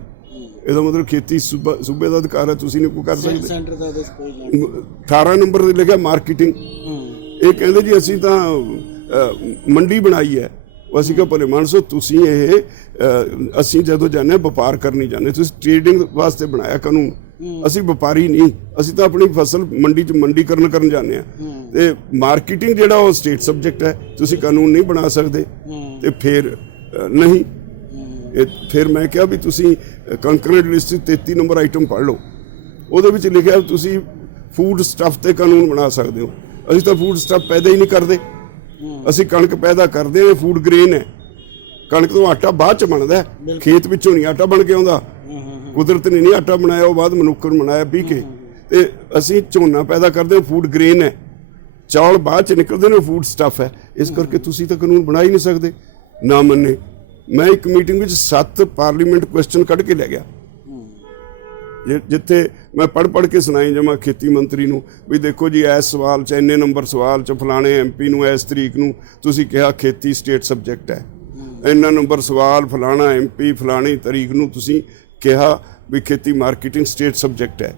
ਇਹਦਾ ਮਤਲਬ ਖੇਤੀ ਸੂਬੇ ਦਾ ਅਧਿਕਾਰ ਹੈ, ਤੁਸੀਂ ਨਹੀਂ ਕੋਈ ਕਰ ਸਕਦੇ। ਸੈਂਟਰ ਦਾ 18 ਨੰਬਰ ਤੇ ਲਿਖਿਆ ਮਾਰਕੀਟਿੰਗ। ਇਹ ਕਹਿੰਦੇ ਜੀ ਅਸੀਂ ਤਾਂ ਮੰਡੀ ਬਣਾਈ ਹੈ। ਅਸੀਂ ਕਿਹਾ ਭਲੇ ਮਾਨਸੋ ਤੁਸੀਂ ਇਹ ਅਸੀਂ ਜਦੋਂ ਜਾਂਦੇ ਵਪਾਰ ਕਰਨੀ ਜਾਂਦੇ, ਤੁਸੀਂ ਟ੍ਰੇਡਿੰਗ ਵਾਸਤੇ ਬਣਾਇਆ ਕਾਨੂੰਨ, ਅਸੀਂ ਵਪਾਰੀ ਨਹੀਂ, ਅਸੀਂ ਤਾਂ ਆਪਣੀ ਫਸਲ ਮੰਡੀ 'ਚ ਮੰਡੀਕਰਨ ਕਰਨ ਜਾਂਦੇ ਹਾਂ। ਤੇ ਮਾਰਕੀਟਿੰਗ ਜਿਹੜਾ ਉਹ ਸਟੇਟ ਸਬਜੈਕਟ ਹੈ, ਤੁਸੀਂ ਕਾਨੂੰਨ ਨਹੀਂ ਬਣਾ ਸਕਦੇ। ਤੇ ਫਿਰ ਨਹੀਂ, ਫਿਰ ਮੈਂ ਕਿਹਾ ਵੀ ਤੁਸੀਂ ਕੰਕਰੈਂਟ ਲਿਸਟ 33 ਨੰਬਰ ਆਈਟਮ ਪੜ੍ਹ ਲਓ, ਉਹਦੇ ਵਿੱਚ ਲਿਖਿਆ ਤੁਸੀਂ ਫੂਡ ਸਟੱਫ ਤੇ ਕਾਨੂੰਨ ਬਣਾ ਸਕਦੇ ਹੋ। ਅਸੀਂ ਤਾਂ ਫੂਡ ਸਟੱਫ ਪੈਦਾ ਹੀ ਨਹੀਂ ਕਰਦੇ, ਅਸੀਂ ਕਣਕ ਪੈਦਾ ਕਰਦੇ ਹਾਂ, ਫੂਡ ਗ੍ਰੇਨ ਹੈ। ਕਣਕ ਤੋਂ ਆਟਾ ਬਾਅਦ 'ਚ ਬਣਦਾ, ਖੇਤ ਵਿੱਚੋਂ ਨਹੀਂ ਆਟਾ ਬਣ ਕੇ ਆਉਂਦਾ, ਕੁਦਰਤ ਨੇ ਨਹੀਂ ਆਟਾ ਬਣਾਇਆ, ਉਹ ਬਾਅਦ ਮਨੁੱਖ ਨੇ ਬਣਾਇਆ ਪੀ ਕੇ। ਤੇ ਅਸੀਂ ਝੋਨਾ ਪੈਦਾ ਕਰਦੇ ਹਾਂ, ਫੂਡ ਗ੍ਰੇਨ ਹੈ, ਚੌਲ ਬਾਅਦ 'ਚ ਨਿਕਲਦੇ ਨੇ, ਫੂਡ ਸਟੱਫ ਹੈ। ਇਸ ਕਰਕੇ ਤੁਸੀਂ ਤਾਂ ਕਾਨੂੰਨ ਬਣਾ ਹੀ ਨਹੀਂ ਸਕਦੇ। ਨਾ ਮੰਨੇ, ਮੈਂ ਇੱਕ ਮੀਟਿੰਗ ਵਿੱਚ 7 ਪਾਰਲੀਮੈਂਟ ਕੁਐਸਚਨ ਕੱਢ ਕੇ ਲੈ ਗਿਆ। ਜਿੱਥੇ ਮੈਂ ਪੜ੍ਹ ਕੇ ਸੁਣਾਈ ਜਾਵਾਂ ਖੇਤੀ ਮੰਤਰੀ ਨੂੰ ਵੀ ਦੇਖੋ ਜੀ ਇਸ ਸਵਾਲ 'ਚ ਇੰਨੇ ਨੰਬਰ ਸਵਾਲ 'ਚ ਫਲਾਣੇ MP ਨੂੰ ਇਸ ਤਰੀਕ ਨੂੰ ਤੁਸੀਂ ਕਿਹਾ ਖੇਤੀ ਸਟੇਟ ਸਬਜੈਕਟ ਹੈ, ਇੰਨਾ ਨੰਬਰ ਸਵਾਲ ਫਲਾਣਾ MP ਫਲਾਣੀ ਤਰੀਕ ਨੂੰ ਤੁਸੀਂ ਕਿਹਾ ਵੀ ਖੇਤੀ ਮਾਰਕੀਟਿੰਗ ਸਟੇਟ ਸਬਜੈਕਟ ਹੈ।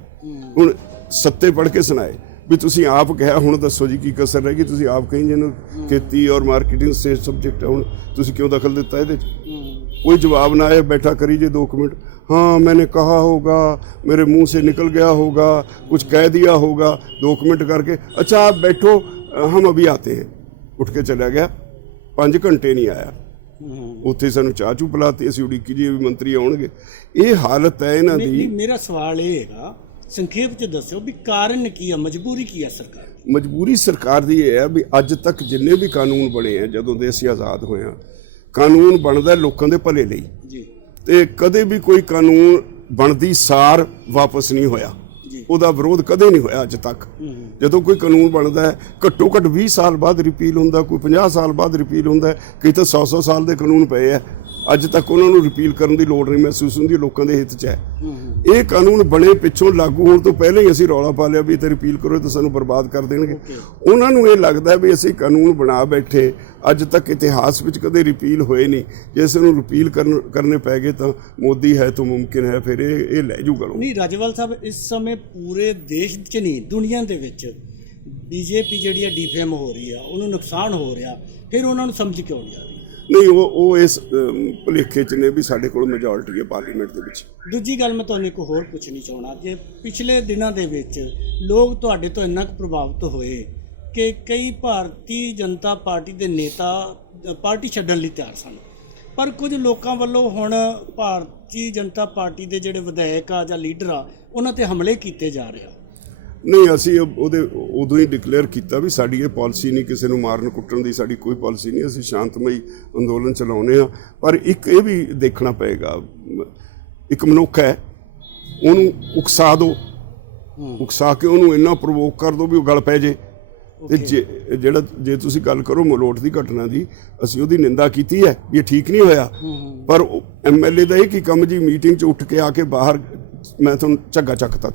ਹੁਣ ਸੱਤੇ ਪੜ੍ਹ ਕੇ ਸੁਣਾਏ ਵੀ ਤੁਸੀਂ ਆਪ ਕਿਹਾ, ਹੁਣ ਦੱਸੋ ਜੀ ਕੀ ਕਸਰ ਰਹਿ ਗਈ? ਤੁਸੀਂ ਆਪ ਕਹੀ ਜਿਹਨੂੰ ਖੇਤੀ ਔਰ ਮਾਰਕੀਟਿੰਗ ਸਟੇਟ ਸਬਜੈਕਟ ਹੈ, ਹੁਣ ਤੁਸੀਂ ਕਿਉਂ ਦਖਲ ਦਿੱਤਾ ਇਹਦੇ 'ਚ? कोई जवाब ना आए, बैठा करीजिए 2 मिनट, हाँ मैंने कहा होगा, मेरे मुंह से निकल गया होगा, कुछ कह दिया होगा, 2 मिनट करके अच्छा आप बैठो हम अभी आते हैं, उठ के चला गया। 5 घंटे नहीं आया, ਉੱਥੇ ਸਾਨੂੰ ਚਾਹ ਚੂ ਪਿਲਾਤੀ, ਅਸੀਂ ਉਡੀਕੀ ਜੀ ਵੀ ਮੰਤਰੀ ਆਉਣਗੇ। ਇਹ ਹਾਲਤ ਹੈ ਇਹਨਾਂ ਦੀ। ਮੇਰਾ ਸਵਾਲ ਇਹ ਹੈਗਾ, ਸੰਖੇਪ ਚ ਦੱਸਿਓ ਵੀ ਕਾਰਨ ਕੀ ਹੈ, ਮਜਬੂਰੀ ਕੀ ਹੈ ਸਰਕਾਰ ਦੀ? ਮਜਬੂਰੀ ਸਰਕਾਰ ਦੀ ਇਹ ਹੈ ਵੀ ਅੱਜ ਤੱਕ ਜਿੰਨੇ ਵੀ ਕਾਨੂੰਨ ਬਣੇ ਆ, ਜਦੋਂ ਦੇ ਅਸੀਂ ਆਜ਼ਾਦ ਹੋਏ ਹਾਂ, ਕਾਨੂੰਨ ਬਣਦਾ ਲੋਕਾਂ ਦੇ ਭਲੇ ਲਈ ਜੀ, ਤੇ ਕਦੇ ਵੀ ਕੋਈ ਕਾਨੂੰਨ ਬਣਦੀ ਸਾਰ ਵਾਪਸ ਨਹੀਂ ਹੋਇਆ, ਉਹਦਾ ਵਿਰੋਧ ਕਦੇ ਨਹੀਂ ਹੋਇਆ ਅੱਜ ਤੱਕ। ਜਦੋਂ ਕੋਈ ਕਾਨੂੰਨ ਬਣਦਾ ਹੈ ਘੱਟੋ ਘੱਟ 20 ਸਾਲ ਬਾਅਦ ਰਿਪੀਲ ਹੁੰਦਾ, ਕੋਈ 50 ਸਾਲ ਬਾਅਦ ਰਿਪੀਲ ਹੁੰਦਾ, ਕਈ ਤਾਂ 100 ਸਾਲ ਦੇ ਕਾਨੂੰਨ ਪਏ ਆ, ਅੱਜ ਤੱਕ ਉਹਨਾਂ ਨੂੰ ਰਿਪੀਲ ਕਰਨ ਦੀ ਲੋੜ ਨਹੀਂ ਮਹਿਸੂਸ ਹੁੰਦੀ, ਲੋਕਾਂ ਦੇ ਹਿੱਤ 'ਚ ਹੈ। ਇਹ ਕਾਨੂੰਨ ਬਣੇ ਪਿੱਛੋਂ ਲਾਗੂ ਹੋਣ ਤੋਂ ਪਹਿਲਾਂ ਹੀ ਅਸੀਂ ਰੌਲਾ ਪਾ ਲਿਆ ਵੀ ਤੇ ਰਿਪੀਲ ਕਰੋ ਤਾਂ ਸਾਨੂੰ ਬਰਬਾਦ ਕਰ ਦੇਣਗੇ। ਉਹਨਾਂ ਨੂੰ ਇਹ ਲੱਗਦਾ ਵੀ ਅਸੀਂ ਕਾਨੂੰਨ ਬਣਾ ਬੈਠੇ, ਅੱਜ ਤੱਕ ਇਤਿਹਾਸ ਵਿੱਚ ਕਦੇ ਰਿਪੀਲ ਹੋਏ ਨਹੀਂ, ਜੇ ਇਸ ਨੂੰ ਰਿਪੀਲ ਕਰਨੇ ਪੈ ਗਏ ਤਾਂ ਮੋਦੀ ਹੈ ਤਾਂ ਮੁਮਕਿਨ ਹੈ, ਫਿਰ ਇਹ ਲੈ ਜੂਗਾ। ਨਹੀਂ ਰਾਜੇਵਾਲ ਸਾਹਿਬ, ਇਸ ਸਮੇਂ ਪੂਰੇ ਦੇਸ਼ 'ਚ ਨਹੀਂ ਦੁਨੀਆ ਦੇ ਵਿੱਚ BJP ਜਿਹੜੀ ਹੈ ਡੀਫੇਮ ਹੋ ਰਹੀ ਆ, ਉਹਨੂੰ ਨੁਕਸਾਨ ਹੋ ਰਿਹਾ, ਫਿਰ ਉਹਨਾਂ ਨੂੰ ਸਮਝ ਕਿਉਂ ਨਹੀਂ ਆ ਰਹੀ? ਨਹੀਂ, ਉਹ ਇਸ ਭੁਲੇਖੇ 'ਚ ਨੇ ਵੀ ਸਾਡੇ ਕੋਲ ਮੈਜੋਰਟੀ ਹੈ ਪਾਰਲੀਮੈਂਟ ਦੇ ਵਿੱਚ। ਦੂਜੀ ਗੱਲ ਮੈਂ ਤੁਹਾਨੂੰ ਇੱਕ ਹੋਰ ਪੁੱਛਣੀ ਚਾਹੁੰਦਾ, ਜੇ ਪਿਛਲੇ ਦਿਨਾਂ ਦੇ ਵਿੱਚ ਲੋਕ ਤੁਹਾਡੇ ਤੋਂ ਇੰਨਾ ਕੁ ਪ੍ਰਭਾਵਿਤ ਹੋਏ ਕਿ ਕਈ ਭਾਰਤੀ ਜਨਤਾ ਪਾਰਟੀ ਦੇ ਨੇਤਾ ਪਾਰਟੀ ਛੱਡਣ ਲਈ ਤਿਆਰ ਸਨ, ਪਰ ਕੁਝ ਲੋਕਾਂ ਵੱਲੋਂ ਹੁਣ ਭਾਰਤੀ ਜਨਤਾ ਪਾਰਟੀ ਦੇ ਜਿਹੜੇ ਵਿਧਾਇਕ ਆ ਜਾਂ ਲੀਡਰ ਆ, ਉਹਨਾਂ ਤੇ ਹਮਲੇ ਕੀਤੇ ਜਾ ਰਹੇ ਆ। ਨਹੀਂ, ਅਸੀਂ ਉਦੋਂ ਹੀ ਡਿਕਲੇਅਰ ਕੀਤਾ ਵੀ ਸਾਡੀ ਇਹ ਪਾਲਿਸੀ ਨਹੀਂ, ਕਿਸੇ ਨੂੰ ਮਾਰਨ ਕੁੱਟਣ ਦੀ ਸਾਡੀ ਕੋਈ ਪਾਲਿਸੀ ਨਹੀਂ, ਅਸੀਂ ਸ਼ਾਂਤਮਈ ਅੰਦੋਲਨ ਚਲਾਉਂਦੇ ਹਾਂ। ਪਰ ਇੱਕ ਇਹ ਵੀ ਦੇਖਣਾ ਪਏਗਾ, ਇੱਕ ਮਨੁੱਖ ਹੈ, ਉਹਨੂੰ ਉਕਸਾ ਦਿਓ, ਉਕਸਾ ਕੇ ਉਹਨੂੰ ਇੰਨਾ ਪ੍ਰਵੋਕ ਕਰ ਦਿਓ ਵੀ ਉਹ ਗਲ ਪੈ ਜੇ। ਤੇ ਜੇ ਤੁਸੀਂ ਗੱਲ ਕਰੋ ਮਲੋਟ ਦੀ ਘਟਨਾ ਦੀ, ਅਸੀਂ ਉਹਦੀ ਨਿੰਦਾ ਕੀਤੀ ਹੈ ਵੀ ਇਹ ਠੀਕ ਨਹੀਂ ਹੋਇਆ, ਪਰ MLA ਦਾ ਇਹ ਕੀ ਕੰਮ ਜੀ, ਮੀਟਿੰਗ 'ਚ ਉੱਠ ਕੇ ਆ ਕੇ ਬਾਹਰ ਮੈਂ ਤੁਹਾਨੂੰ ਝੱਗਾ ਚੱਕਤਾ,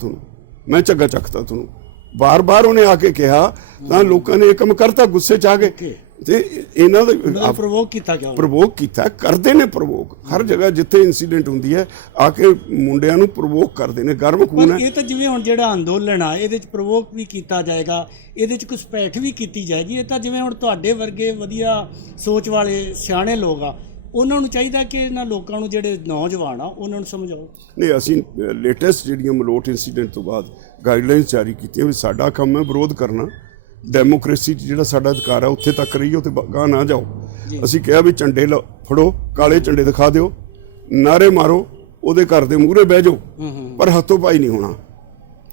ਤੁਹਾਨੂੰ ਬਾਰ-ਬਾਰ ਉਹਨੇ ਆ ਕੇ ਕਿਹਾ, ਤਾਂ ਲੋਕਾਂ ਨੇ ਇਹ ਕੰਮ ਕਰਤਾ, ਗੁੱਸੇ 'ਚ ਆ ਗਏ ਤੇ ਇਹਨਾਂ ਦਾ ਪ੍ਰਵੋਕ ਕੀਤਾ, ਕਰਦੇ ਨੇ ਪ੍ਰਵੋਕ ਹਰ ਜਗ੍ਹਾ ਜਿੱਥੇ ਇਨਸੀਡੈਂਟ ਹੁੰਦੀ ਹੈ, ਆ ਕੇ ਮੁੰਡਿਆਂ ਨੂੰ ਪ੍ਰਵੋਕ ਕਰਦੇ ਨੇ, ਗਰਮ ਖੂਨ ਹੈ। ਇਹ ਤਾਂ ਜਿਵੇਂ ਹੁਣ ਜਿਹੜਾ ਅੰਦੋਲਨ ਆ, ਇਹਦੇ 'ਚ ਪ੍ਰਵੋਕ ਵੀ ਕੀਤਾ ਜਾਏਗਾ, ਇਹਦੇ 'ਚ ਘੁਸਪੈਠ ਵੀ ਕੀਤੀ ਜਾਏਗੀ। ਇਹ ਤਾਂ ਜਿਵੇਂ ਹੁਣ ਤੁਹਾਡੇ ਵਰਗੇ ਵਧੀਆ ਸੋਚ ਵਾਲੇ ਸਿਆਣੇ ਲੋਕ ਆ, ਉਹਨਾਂ ਨੂੰ ਚਾਹੀਦਾ ਕਿ ਇਹਨਾਂ ਲੋਕਾਂ ਨੂੰ, ਜਿਹੜੇ ਨੌਜਵਾਨ ਆ, ਉਹਨਾਂ ਨੂੰ ਸਮਝਾਓ। ਨਹੀਂ, ਅਸੀਂ ਲੇਟੈਸਟ ਜਿਹੜੀਆਂ ਮਲੋਟ ਇਨਸੀਡੈਂਟ ਤੋਂ ਬਾਅਦ ਗਾਈਡਲਾਈਨਸ ਜਾਰੀ ਕੀਤੀਆਂ ਵੀ ਸਾਡਾ ਕੰਮ ਹੈ ਵਿਰੋਧ ਕਰਨਾ, ਡੈਮੋਕ੍ਰੇਸੀ 'ਚ ਜਿਹੜਾ ਸਾਡਾ ਅਧਿਕਾਰ ਹੈ ਉੱਥੇ ਤੱਕ ਰਹੀਓ ਤੇ ਗਾਹ ਨਾ ਜਾਓ। ਅਸੀਂ ਕਿਹਾ ਵੀ ਝੰਡੇ ਫੜੋ, ਕਾਲੇ ਝੰਡੇ ਦਿਖਾ ਦਿਓ, ਨਾਰੇ ਮਾਰੋ, ਉਹਦੇ ਘਰ ਦੇ ਮੂਹਰੇ ਬਹਿ ਜਾਓ, ਪਰ ਹੱਥੋਂ ਪਾਈ ਨਹੀਂ ਹੋਣਾ।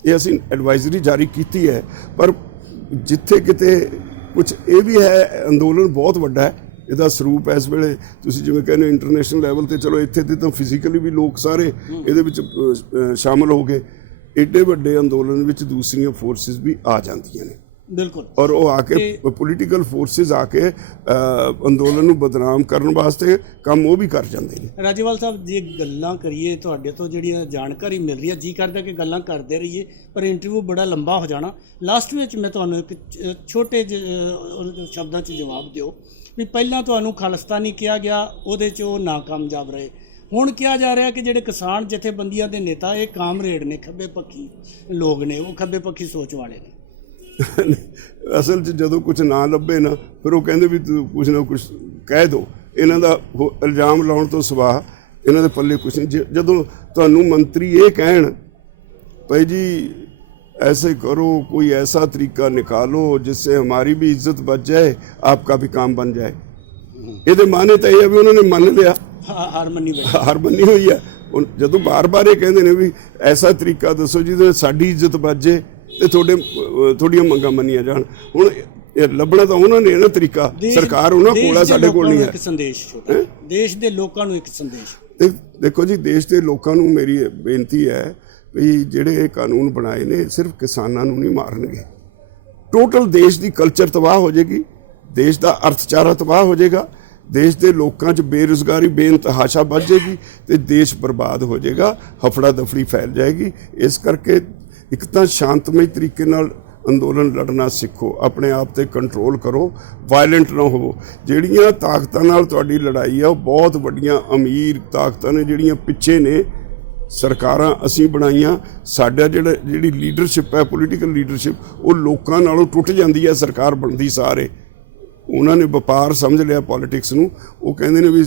ਇਹ ਅਸੀਂ ਐਡਵਾਈਜ਼ਰੀ ਜਾਰੀ ਕੀਤੀ ਹੈ। ਪਰ ਜਿੱਥੇ ਕਿਤੇ ਕੁਝ ਇਹ ਵੀ ਹੈ, ਅੰਦੋਲਨ ਬਹੁਤ ਵੱਡਾ ਹੈ, ਇਹਦਾ ਸਰੂਪ ਇਸ ਵੇਲੇ ਤੁਸੀਂ ਜਿਵੇਂ ਕਹਿੰਦੇ ਇੰਟਰਨੈਸ਼ਨਲ ਲੈਵਲ ਤੇ, ਚਲੋ ਇੱਥੇ ਤੇ ਤਾਂ ਫਿਜ਼ੀਕਲੀ ਵੀ ਲੋਕ ਸਾਰੇ ਇਹਦੇ ਵਿੱਚ ਸ਼ਾਮਲ ਹੋ ਗਏ, ਏਡੇ ਵੱਡੇ ਅੰਦੋਲਨ ਵਿੱਚ ਦੂਸਰੀਆਂ ਫੋਰਸਿਸ ਵੀ ਆ ਜਾਂਦੀਆਂ ਨੇ। ਬਿਲਕੁਲ। ਔਰ ਉਹ ਆ ਕੇ ਪੋਲੀਟੀਕਲ ਫੋਰਸਿਸ ਆ ਕੇ ਅੰਦੋਲਨ ਨੂੰ ਬਦਨਾਮ ਕਰਨ ਵਾਸਤੇ ਕੰਮ ਉਹ ਵੀ ਕਰ ਜਾਂਦੇ ਨੇ। ਰਾਜੇਵਾਲ ਸਾਹਿਬ, ਜੇ ਗੱਲਾਂ ਕਰੀਏ ਤੁਹਾਡੇ ਤੋਂ ਜਿਹੜੀਆਂ ਜਾਣਕਾਰੀ ਮਿਲ ਰਹੀ ਹੈ, ਜੀ ਕਰਦਾ ਕਿ ਗੱਲਾਂ ਕਰਦੇ ਰਹੀਏ, ਪਰ ਇੰਟਰਵਿਊ ਬੜਾ ਲੰਬਾ ਹੋ ਜਾਣਾ। ਲਾਸਟ ਵਿੱਚ ਮੈਂ ਤੁਹਾਨੂੰ ਇੱਕ ਛੋਟੇ ਸ਼ਬਦਾਂ 'ਚ ਜਵਾਬ ਦਿਓ ਵੀ ਪਹਿਲਾਂ ਤੁਹਾਨੂੰ ਖਾਲਿਸਤਾਨੀ ਕਿਹਾ ਗਿਆ, ਉਹਦੇ 'ਚ ਉਹ ਨਾਕਾਮਯਾਬ ਰਹੇ, ਹੁਣ ਕਿਹਾ ਜਾ ਰਿਹਾ ਕਿ ਜਿਹੜੇ ਕਿਸਾਨ ਜਥੇਬੰਦੀਆਂ ਦੇ ਨੇਤਾ ਇਹ ਕਾਮਰੇਡ ਨੇ, ਖੱਬੇ ਪੱਖੀ ਲੋਕ ਨੇ, ਉਹ ਖੱਬੇ ਪੱਖੀ ਸੋਚ ਵਾਲੇ ਨੇ। ਅਸਲ 'ਚ ਜਦੋਂ ਕੁਝ ਨਾ ਲੱਭੇ ਨਾ, ਫਿਰ ਉਹ ਕਹਿੰਦੇ ਵੀ ਤੂੰ ਕੁਛ ਨਾ ਕੁਛ ਕਹਿ ਦਿਓ। ਇਹਨਾਂ ਦਾ ਇਲਜ਼ਾਮ ਲਾਉਣ ਤੋਂ ਸਿਵਾ ਇਹਨਾਂ ਦੇ ਪੱਲੇ ਕੁਛ ਨਹੀਂ। ਜਦੋਂ ਤੁਹਾਨੂੰ ਮੰਤਰੀ ਇਹ ਕਹਿਣ ਭਾਈ ਜੀ ऐसे करो, कोई ऐसा तरीका निकालो जिससे हमारी भी इज्जत बच जाए, आपका भी काम बन जाए, ਇਹਦੇ ਮਾਨੇ ਤਾਂ ਇਹ ਹੈ ਵੀ ਉਹਨਾਂ ਨੇ ਮੰਨ ਲਿਆ, ਹਾਰ ਮੰਨੀ ਹੋਈ ਹੈ। ਜਦੋਂ ਬਾਰ-ਬਾਰ ਇਹ ਕਹਿੰਦੇ ਨੇ ਵੀ ਐਸਾ ਤਰੀਕਾ ਦੱਸੋ ਜਿਹਦੇ ਸਾਡੀ ਇੱਜ਼ਤ ਬਚ ਜੇ ਤੇ ਤੁਹਾਡੀਆਂ ਮੰਗਾਂ ਮੰਨੀਆਂ ਜਾਣ, ਹੁਣ ਇਹ ਲੱਭਣਾ ਤਾਂ ਉਹਨਾਂ ਨੇ ਨਾ ਤਰੀਕਾ, ਸਰਕਾਰ ਉਹਨਾਂ ਕੋਲ ਹੈ, ਸਾਡੇ ਕੋਲ ਨਹੀਂ ਹੈ। ਸੰਦੇਸ਼ ਦੇਸ਼ ਦੇ ਲੋਕਾਂ ਨੂੰ, ਇੱਕ ਸੰਦੇਸ਼ ਦੇਖੋ ਜੀ, ਦੇਸ਼ ਦੇ ਲੋਕਾਂ ਨੂੰ ਮੇਰੀ ਬੇਨਤੀ ਹੈ ਵੀ ਜਿਹੜੇ ਇਹ ਕਾਨੂੰਨ ਬਣਾਏ ਨੇ ਸਿਰਫ ਕਿਸਾਨਾਂ ਨੂੰ ਨਹੀਂ ਮਾਰਨਗੇ, ਟੋਟਲ ਦੇਸ਼ ਦੀ ਕਲਚਰ ਤਬਾਹ ਹੋ ਜਾਏਗੀ, ਦੇਸ਼ ਦਾ ਅਰਥਚਾਰਾ ਤਬਾਹ ਹੋ ਜਾਏਗਾ। ਦੇਸ਼ ਦੇ ਲੋਕਾਂ 'ਚ ਬੇਰੁਜ਼ਗਾਰੀ ਬੇਇੰਤਹਾਸ਼ਾ ਵੱਧ ਜਾਏਗੀ ਤੇ ਦੇਸ਼ ਬਰਬਾਦ ਹੋ ਜਾਏਗਾ, ਹਫੜਾ ਦਫੜੀ ਫੈਲ ਜਾਏਗੀ। ਇਸ ਕਰਕੇ ਇੱਕ ਤਾਂ ਸ਼ਾਂਤਮਈ ਤਰੀਕੇ ਨਾਲ ਅੰਦੋਲਨ ਲੜਨਾ ਸਿੱਖੋ, ਆਪਣੇ ਆਪ ਤੇ ਕੰਟਰੋਲ ਕਰੋ, ਵਾਇਲੈਂਟ ਨਾ ਹੋਵੋ। ਜਿਹੜੀਆਂ ਤਾਕਤਾਂ ਨਾਲ ਤੁਹਾਡੀ ਲੜਾਈ ਆ ਉਹ ਬਹੁਤ ਵੱਡੀਆਂ ਅਮੀਰ ਤਾਕਤਾਂ ਨੇ, ਜਿਹੜੀਆਂ ਪਿੱਛੇ ਨੇ। ਸਰਕਾਰਾਂ ਅਸੀਂ ਬਣਾਈਆਂ, ਸਾਡਾ ਜਿਹੜੀ ਲੀਡਰਸ਼ਿਪ ਹੈ, ਪੋਲੀਟੀਕਲ ਲੀਡਰਸ਼ਿਪ, ਉਹ ਲੋਕਾਂ ਨਾਲੋਂ ਟੁੱਟ ਜਾਂਦੀ ਹੈ ਸਰਕਾਰ ਬਣਦੀ ਸਾਰੇ। ਉਹਨਾਂ ਨੇ ਵਪਾਰ ਸਮਝ ਲਿਆ ਪੋਲੀਟਿਕਸ ਨੂੰ। ਉਹ ਕਹਿੰਦੇ ਨੇ ਵੀ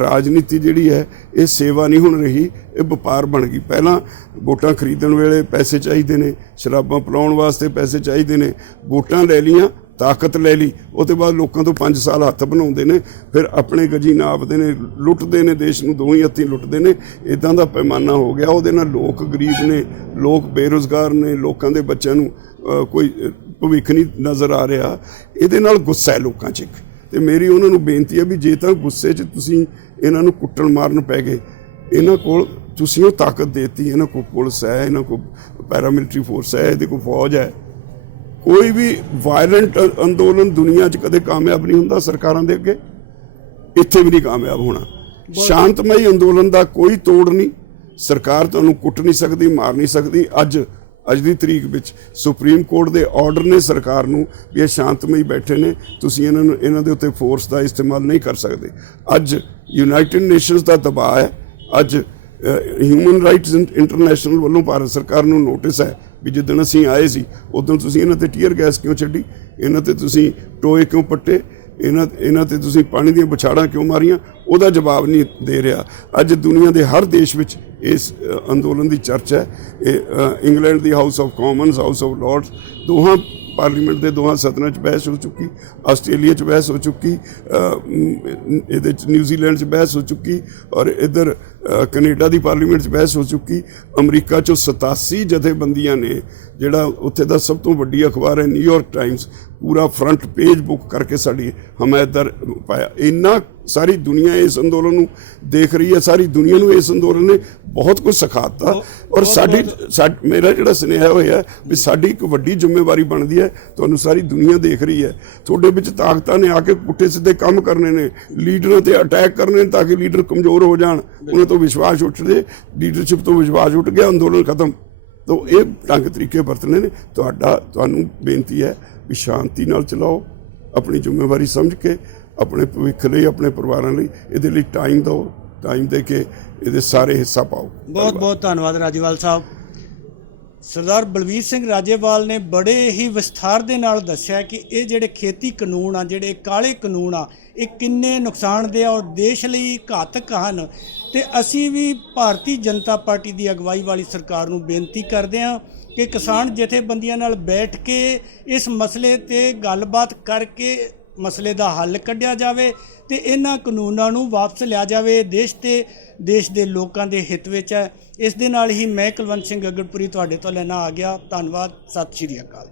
ਰਾਜਨੀਤੀ ਜਿਹੜੀ ਹੈ ਇਹ ਸੇਵਾ ਨਹੀਂ ਹੁਣ ਰਹੀ, ਇਹ ਵਪਾਰ ਬਣ ਗਈ। ਪਹਿਲਾਂ ਵੋਟਾਂ ਖਰੀਦਣ ਵੇਲੇ ਪੈਸੇ ਚਾਹੀਦੇ ਨੇ, ਸ਼ਰਾਬਾਂ ਪਿਲਾਉਣ ਵਾਸਤੇ ਪੈਸੇ ਚਾਹੀਦੇ ਨੇ, ਵੋਟਾਂ ਲੈ ਲਈਆਂ, ਤਾਕਤ ਲੈ ਲਈ, ਉਹ ਤੋਂ ਬਾਅਦ ਲੋਕਾਂ ਤੋਂ 5 ਸਾਲ ਹੱਥ ਬਣਾਉਂਦੇ ਨੇ, ਫਿਰ ਆਪਣੇ ਗਜੀ ਨਾਪਦੇ ਨੇ, ਲੁੱਟਦੇ ਨੇ, ਦੇਸ਼ ਨੂੰ ਦੋਹੀਂ ਹੱਥੀਂ ਲੁੱਟਦੇ ਨੇ। ਇੱਦਾਂ ਦਾ ਪੈਮਾਨਾ ਹੋ ਗਿਆ। ਉਹਦੇ ਨਾਲ ਲੋਕ ਗਰੀਬ ਨੇ, ਲੋਕ ਬੇਰੁਜ਼ਗਾਰ ਨੇ, ਲੋਕਾਂ ਦੇ ਬੱਚਿਆਂ ਨੂੰ ਕੋਈ ਭਵਿੱਖ ਨਹੀਂ ਨਜ਼ਰ ਆ ਰਿਹਾ। ਇਹਦੇ ਨਾਲ ਗੁੱਸਾ ਹੈ ਲੋਕਾਂ 'ਚ। ਤੇ ਮੇਰੀ ਉਹਨਾਂ ਨੂੰ ਬੇਨਤੀ ਹੈ ਵੀ ਜੇ ਤਾਂ ਗੁੱਸੇ 'ਚ ਤੁਸੀਂ ਇਹਨਾਂ ਨੂੰ ਕੁੱਟਣ ਮਾਰਨ ਪੈ ਗਏ, ਇਹਨਾਂ ਕੋਲ ਤੁਸੀਂ ਉਹ ਤਾਕਤ ਦੇਤੀ, ਇਹਨਾਂ ਕੋਲ ਪੁਲਿਸ ਹੈ, ਇਹਨਾਂ ਕੋਲ ਪੈਰਾਮਿਲਟਰੀ ਫੋਰਸ ਹੈ, ਇਹਦੇ ਕੋਲ ਫੌਜ ਹੈ। ਕੋਈ ਵੀ ਵਾਇਲੈਂਟ ਅੰਦੋਲਨ ਦੁਨੀਆ 'ਚ ਕਦੇ ਕਾਮਯਾਬ ਨਹੀਂ ਹੁੰਦਾ ਸਰਕਾਰਾਂ ਦੇ ਅੱਗੇ, ਇੱਥੇ ਵੀ ਨਹੀਂ ਕਾਮਯਾਬ ਹੋਣਾ। ਸ਼ਾਂਤਮਈ ਅੰਦੋਲਨ ਦਾ ਕੋਈ ਤੋੜ ਨਹੀਂ। ਸਰਕਾਰ ਤੁਹਾਨੂੰ ਕੁੱਟ ਨਹੀਂ ਸਕਦੀ, ਮਾਰ ਨਹੀਂ ਸਕਦੀ। ਅੱਜ ਦੀ ਤਰੀਕ ਵਿੱਚ ਸੁਪਰੀਮ ਕੋਰਟ ਦੇ ਆਰਡਰ ਨੇ ਸਰਕਾਰ ਨੂੰ ਵੀ ਇਹ ਸ਼ਾਂਤਮਈ ਬੈਠੇ ਨੇ, ਤੁਸੀਂ ਇਹਨਾਂ ਦੇ ਉੱਤੇ ਫੋਰਸ ਦਾ ਇਸਤੇਮਾਲ ਨਹੀਂ ਕਰ ਸਕਦੇ। ਅੱਜ ਯੂਨਾਈਟਿਡ ਨੇਸ਼ਨਸ ਦਾ ਦਬਾਅ ਹੈ। ਅੱਜ ਹਿਊਮਨ ਰਾਈਟਸ ਇੰਟਰਨੈਸ਼ਨਲ ਵੱਲੋਂ ਭਾਰਤ ਸਰਕਾਰ ਨੂੰ ਨੋਟਿਸ ਹੈ ਵੀ ਜਿੱਦਣ ਅਸੀਂ ਆਏ ਸੀ ਉਦੋਂ ਤੁਸੀਂ ਇਹਨਾਂ ਤੇ ਟੀਅਰ ਗੈਸ ਕਿਉਂ ਛੱਡੀ, ਇਹਨਾਂ ਤੇ ਤੁਸੀਂ ਟੋਏ ਕਿਉਂ ਪੱਟੇ, ਇਹਨਾਂ ਤੇ ਤੁਸੀਂ ਪਾਣੀ ਦੀਆਂ ਬੁਛਾੜਾਂ ਕਿਉਂ ਮਾਰੀਆਂ, ਉਹਦਾ ਜਵਾਬ ਨਹੀਂ ਦੇ ਰਿਹਾ। ਅੱਜ ਦੁਨੀਆ ਦੇ ਹਰ ਦੇਸ਼ ਵਿੱਚ ਇਸ ਅੰਦੋਲਨ ਦੀ ਚਰਚਾ ਹੈ। ਇਹ England the house of Commons, house of Lords, ਦੋਹਾਂ ਪਾਰਲੀਮੈਂਟ ਦੇ ਦੋਹਾਂ ਸਦਨਾਂ 'ਚ ਬਹਿਸ ਹੋ ਚੁੱਕੀ, ਆਸਟ੍ਰੇਲੀਆ 'ਚ ਬਹਿਸ ਹੋ ਚੁੱਕੀ, ਇਹਦੇ 'ਚ ਨਿਊਜ਼ੀਲੈਂਡ 'ਚ ਬਹਿਸ ਹੋ ਚੁੱਕੀ, ਔਰ ਇੱਧਰ ਕੈਨੇਡਾ ਦੀ ਪਾਰਲੀਮੈਂਟ 'ਚ ਬਹਿਸ ਹੋ ਚੁੱਕੀ। ਅਮਰੀਕਾ 'ਚੋਂ 87 ਜਥੇਬੰਦੀਆਂ ਨੇ, ਜਿਹੜਾ ਉੱਥੇ ਦਾ ਸਭ ਤੋਂ ਵੱਡੀ ਅਖਬਾਰ ਹੈ ਨਿਊਯਾਰਕ ਟਾਈਮਸ, ਪੂਰਾ ਫਰੰਟ ਪੇਜ ਬੁੱਕ ਕਰਕੇ ਸਾਡੀ ਹਮਾਇਤਦਾਰ ਪਾਇਆ। ਇੰਨਾ ਸਾਰੀ ਦੁਨੀਆ ਇਸ ਅੰਦੋਲਨ ਨੂੰ ਦੇਖ ਰਹੀ ਹੈ, ਸਾਰੀ ਦੁਨੀਆ ਨੂੰ ਇਸ ਅੰਦੋਲਨ ਨੇ ਬਹੁਤ ਕੁਝ ਸਿਖਾਤਾ। ਔਰ ਮੇਰਾ ਜਿਹੜਾ ਸੁਨੇਹਾ ਹੋਇਆ ਵੀ ਸਾਡੀ ਇੱਕ ਵੱਡੀ ਜ਼ਿੰਮੇਵਾਰੀ ਬਣਦੀ ਹੈ, ਤੁਹਾਨੂੰ ਸਾਰੀ ਦੁਨੀਆ ਦੇਖ ਰਹੀ ਹੈ। ਤੁਹਾਡੇ ਵਿੱਚ ਤਾਕਤਾਂ ਨੇ ਆ ਕੇ ਪੁੱਠੇ ਸਿੱਧੇ ਕੰਮ ਕਰਨੇ ਨੇ, ਲੀਡਰਾਂ ਤੇ ਅਟੈਕ ਕਰਨੇ ਨੇ ਤਾਂ ਕਿ ਲੀਡਰ ਕਮਜ਼ੋਰ ਹੋ ਜਾਣ, ਉਹਨਾਂ ਤੋਂ ਵਿਸ਼ਵਾਸ ਉੱਠ ਜੇ, ਲੀਡਰਸ਼ਿਪ ਤੋਂ ਵਿਸ਼ਵਾਸ ਉੱਠ ਗਿਆ, ਅੰਦੋਲਨ ਖਤਮ। ਤਾਂ ਇਹ ਢੰਗ ਤਰੀਕੇ ਵਰਤਣੇ ਨੇ। ਤੁਹਾਨੂੰ ਬੇਨਤੀ ਹੈ ਵੀ ਸ਼ਾਂਤੀ ਨਾਲ ਚਲਾਓ, ਆਪਣੀ ਜ਼ਿੰਮੇਵਾਰੀ ਸਮਝ ਕੇ, ਆਪਣੇ ਭਵਿੱਖ ਲਈ, ਆਪਣੇ ਪਰਿਵਾਰਾਂ ਲਈ, ਇਹਦੇ ਲਈ ਟਾਈਮ ਦਿਓ, ਟਾਈਮ ਦੇ ਕੇ ਇਹਦੇ ਸਾਰੇ ਹਿੱਸਾ ਪਾਓ। ਬਹੁਤ ਬਹੁਤ ਧੰਨਵਾਦ ਰਾਜੇਵਾਲ ਸਾਹਿਬ। ਸਰਦਾਰ ਬਲਵੀਰ ਸਿੰਘ ਰਾਜੇਵਾਲ ਨੇ ਬੜੇ ਹੀ ਵਿਸਥਾਰ ਦੇ ਨਾਲ ਦੱਸਿਆ ਕਿ ਇਹ ਜਿਹੜੇ ਖੇਤੀ ਕਾਨੂੰਨ ਆ, ਜਿਹੜੇ ਕਾਲੇ ਕਾਨੂੰਨ ਆ, ਇਹ ਕਿੰਨੇ ਨੁਕਸਾਨਦੇਹ ਔਰ ਦੇਸ਼ ਲਈ ਘਾਤਕ ਹਨ। ਤੇ ਅਸੀਂ ਵੀ ਭਾਰਤੀ ਜਨਤਾ ਪਾਰਟੀ ਦੀ ਅਗਵਾਈ ਵਾਲੀ ਸਰਕਾਰ ਨੂੰ ਬੇਨਤੀ ਕਰਦੇ ਹਾਂ ਕਿ ਕਿਸਾਨ ਜਥੇਬੰਦੀਆਂ ਨਾਲ ਬੈਠ ਕੇ ਇਸ ਮਸਲੇ ਤੇ ਗੱਲਬਾਤ ਕਰਕੇ ਮਸਲੇ ਦਾ ਹੱਲ ਕੱਢਿਆ ਜਾਵੇ ਤੇ ਇਹਨਾਂ ਕਾਨੂੰਨਾਂ ਨੂੰ ਵਾਪਸ ਲਿਆ ਜਾਵੇ। ਦੇਸ਼ ਦੇ ਲੋਕਾਂ ਦੇ ਹਿੱਤ ਵਿੱਚ ਹੈ। ਇਸ ਦੇ ਨਾਲ ਹੀ ਮੈਂ ਕੁਲਵੰਤ ਸਿੰਘ ਗਗੜਪੁਰੀ ਤੁਹਾਡੇ ਤੋਂ ਲੈਣਾ ਆ ਗਿਆ। ਧੰਨਵਾਦ। ਸਤਿ ਸ਼੍ਰੀ ਅਕਾਲ।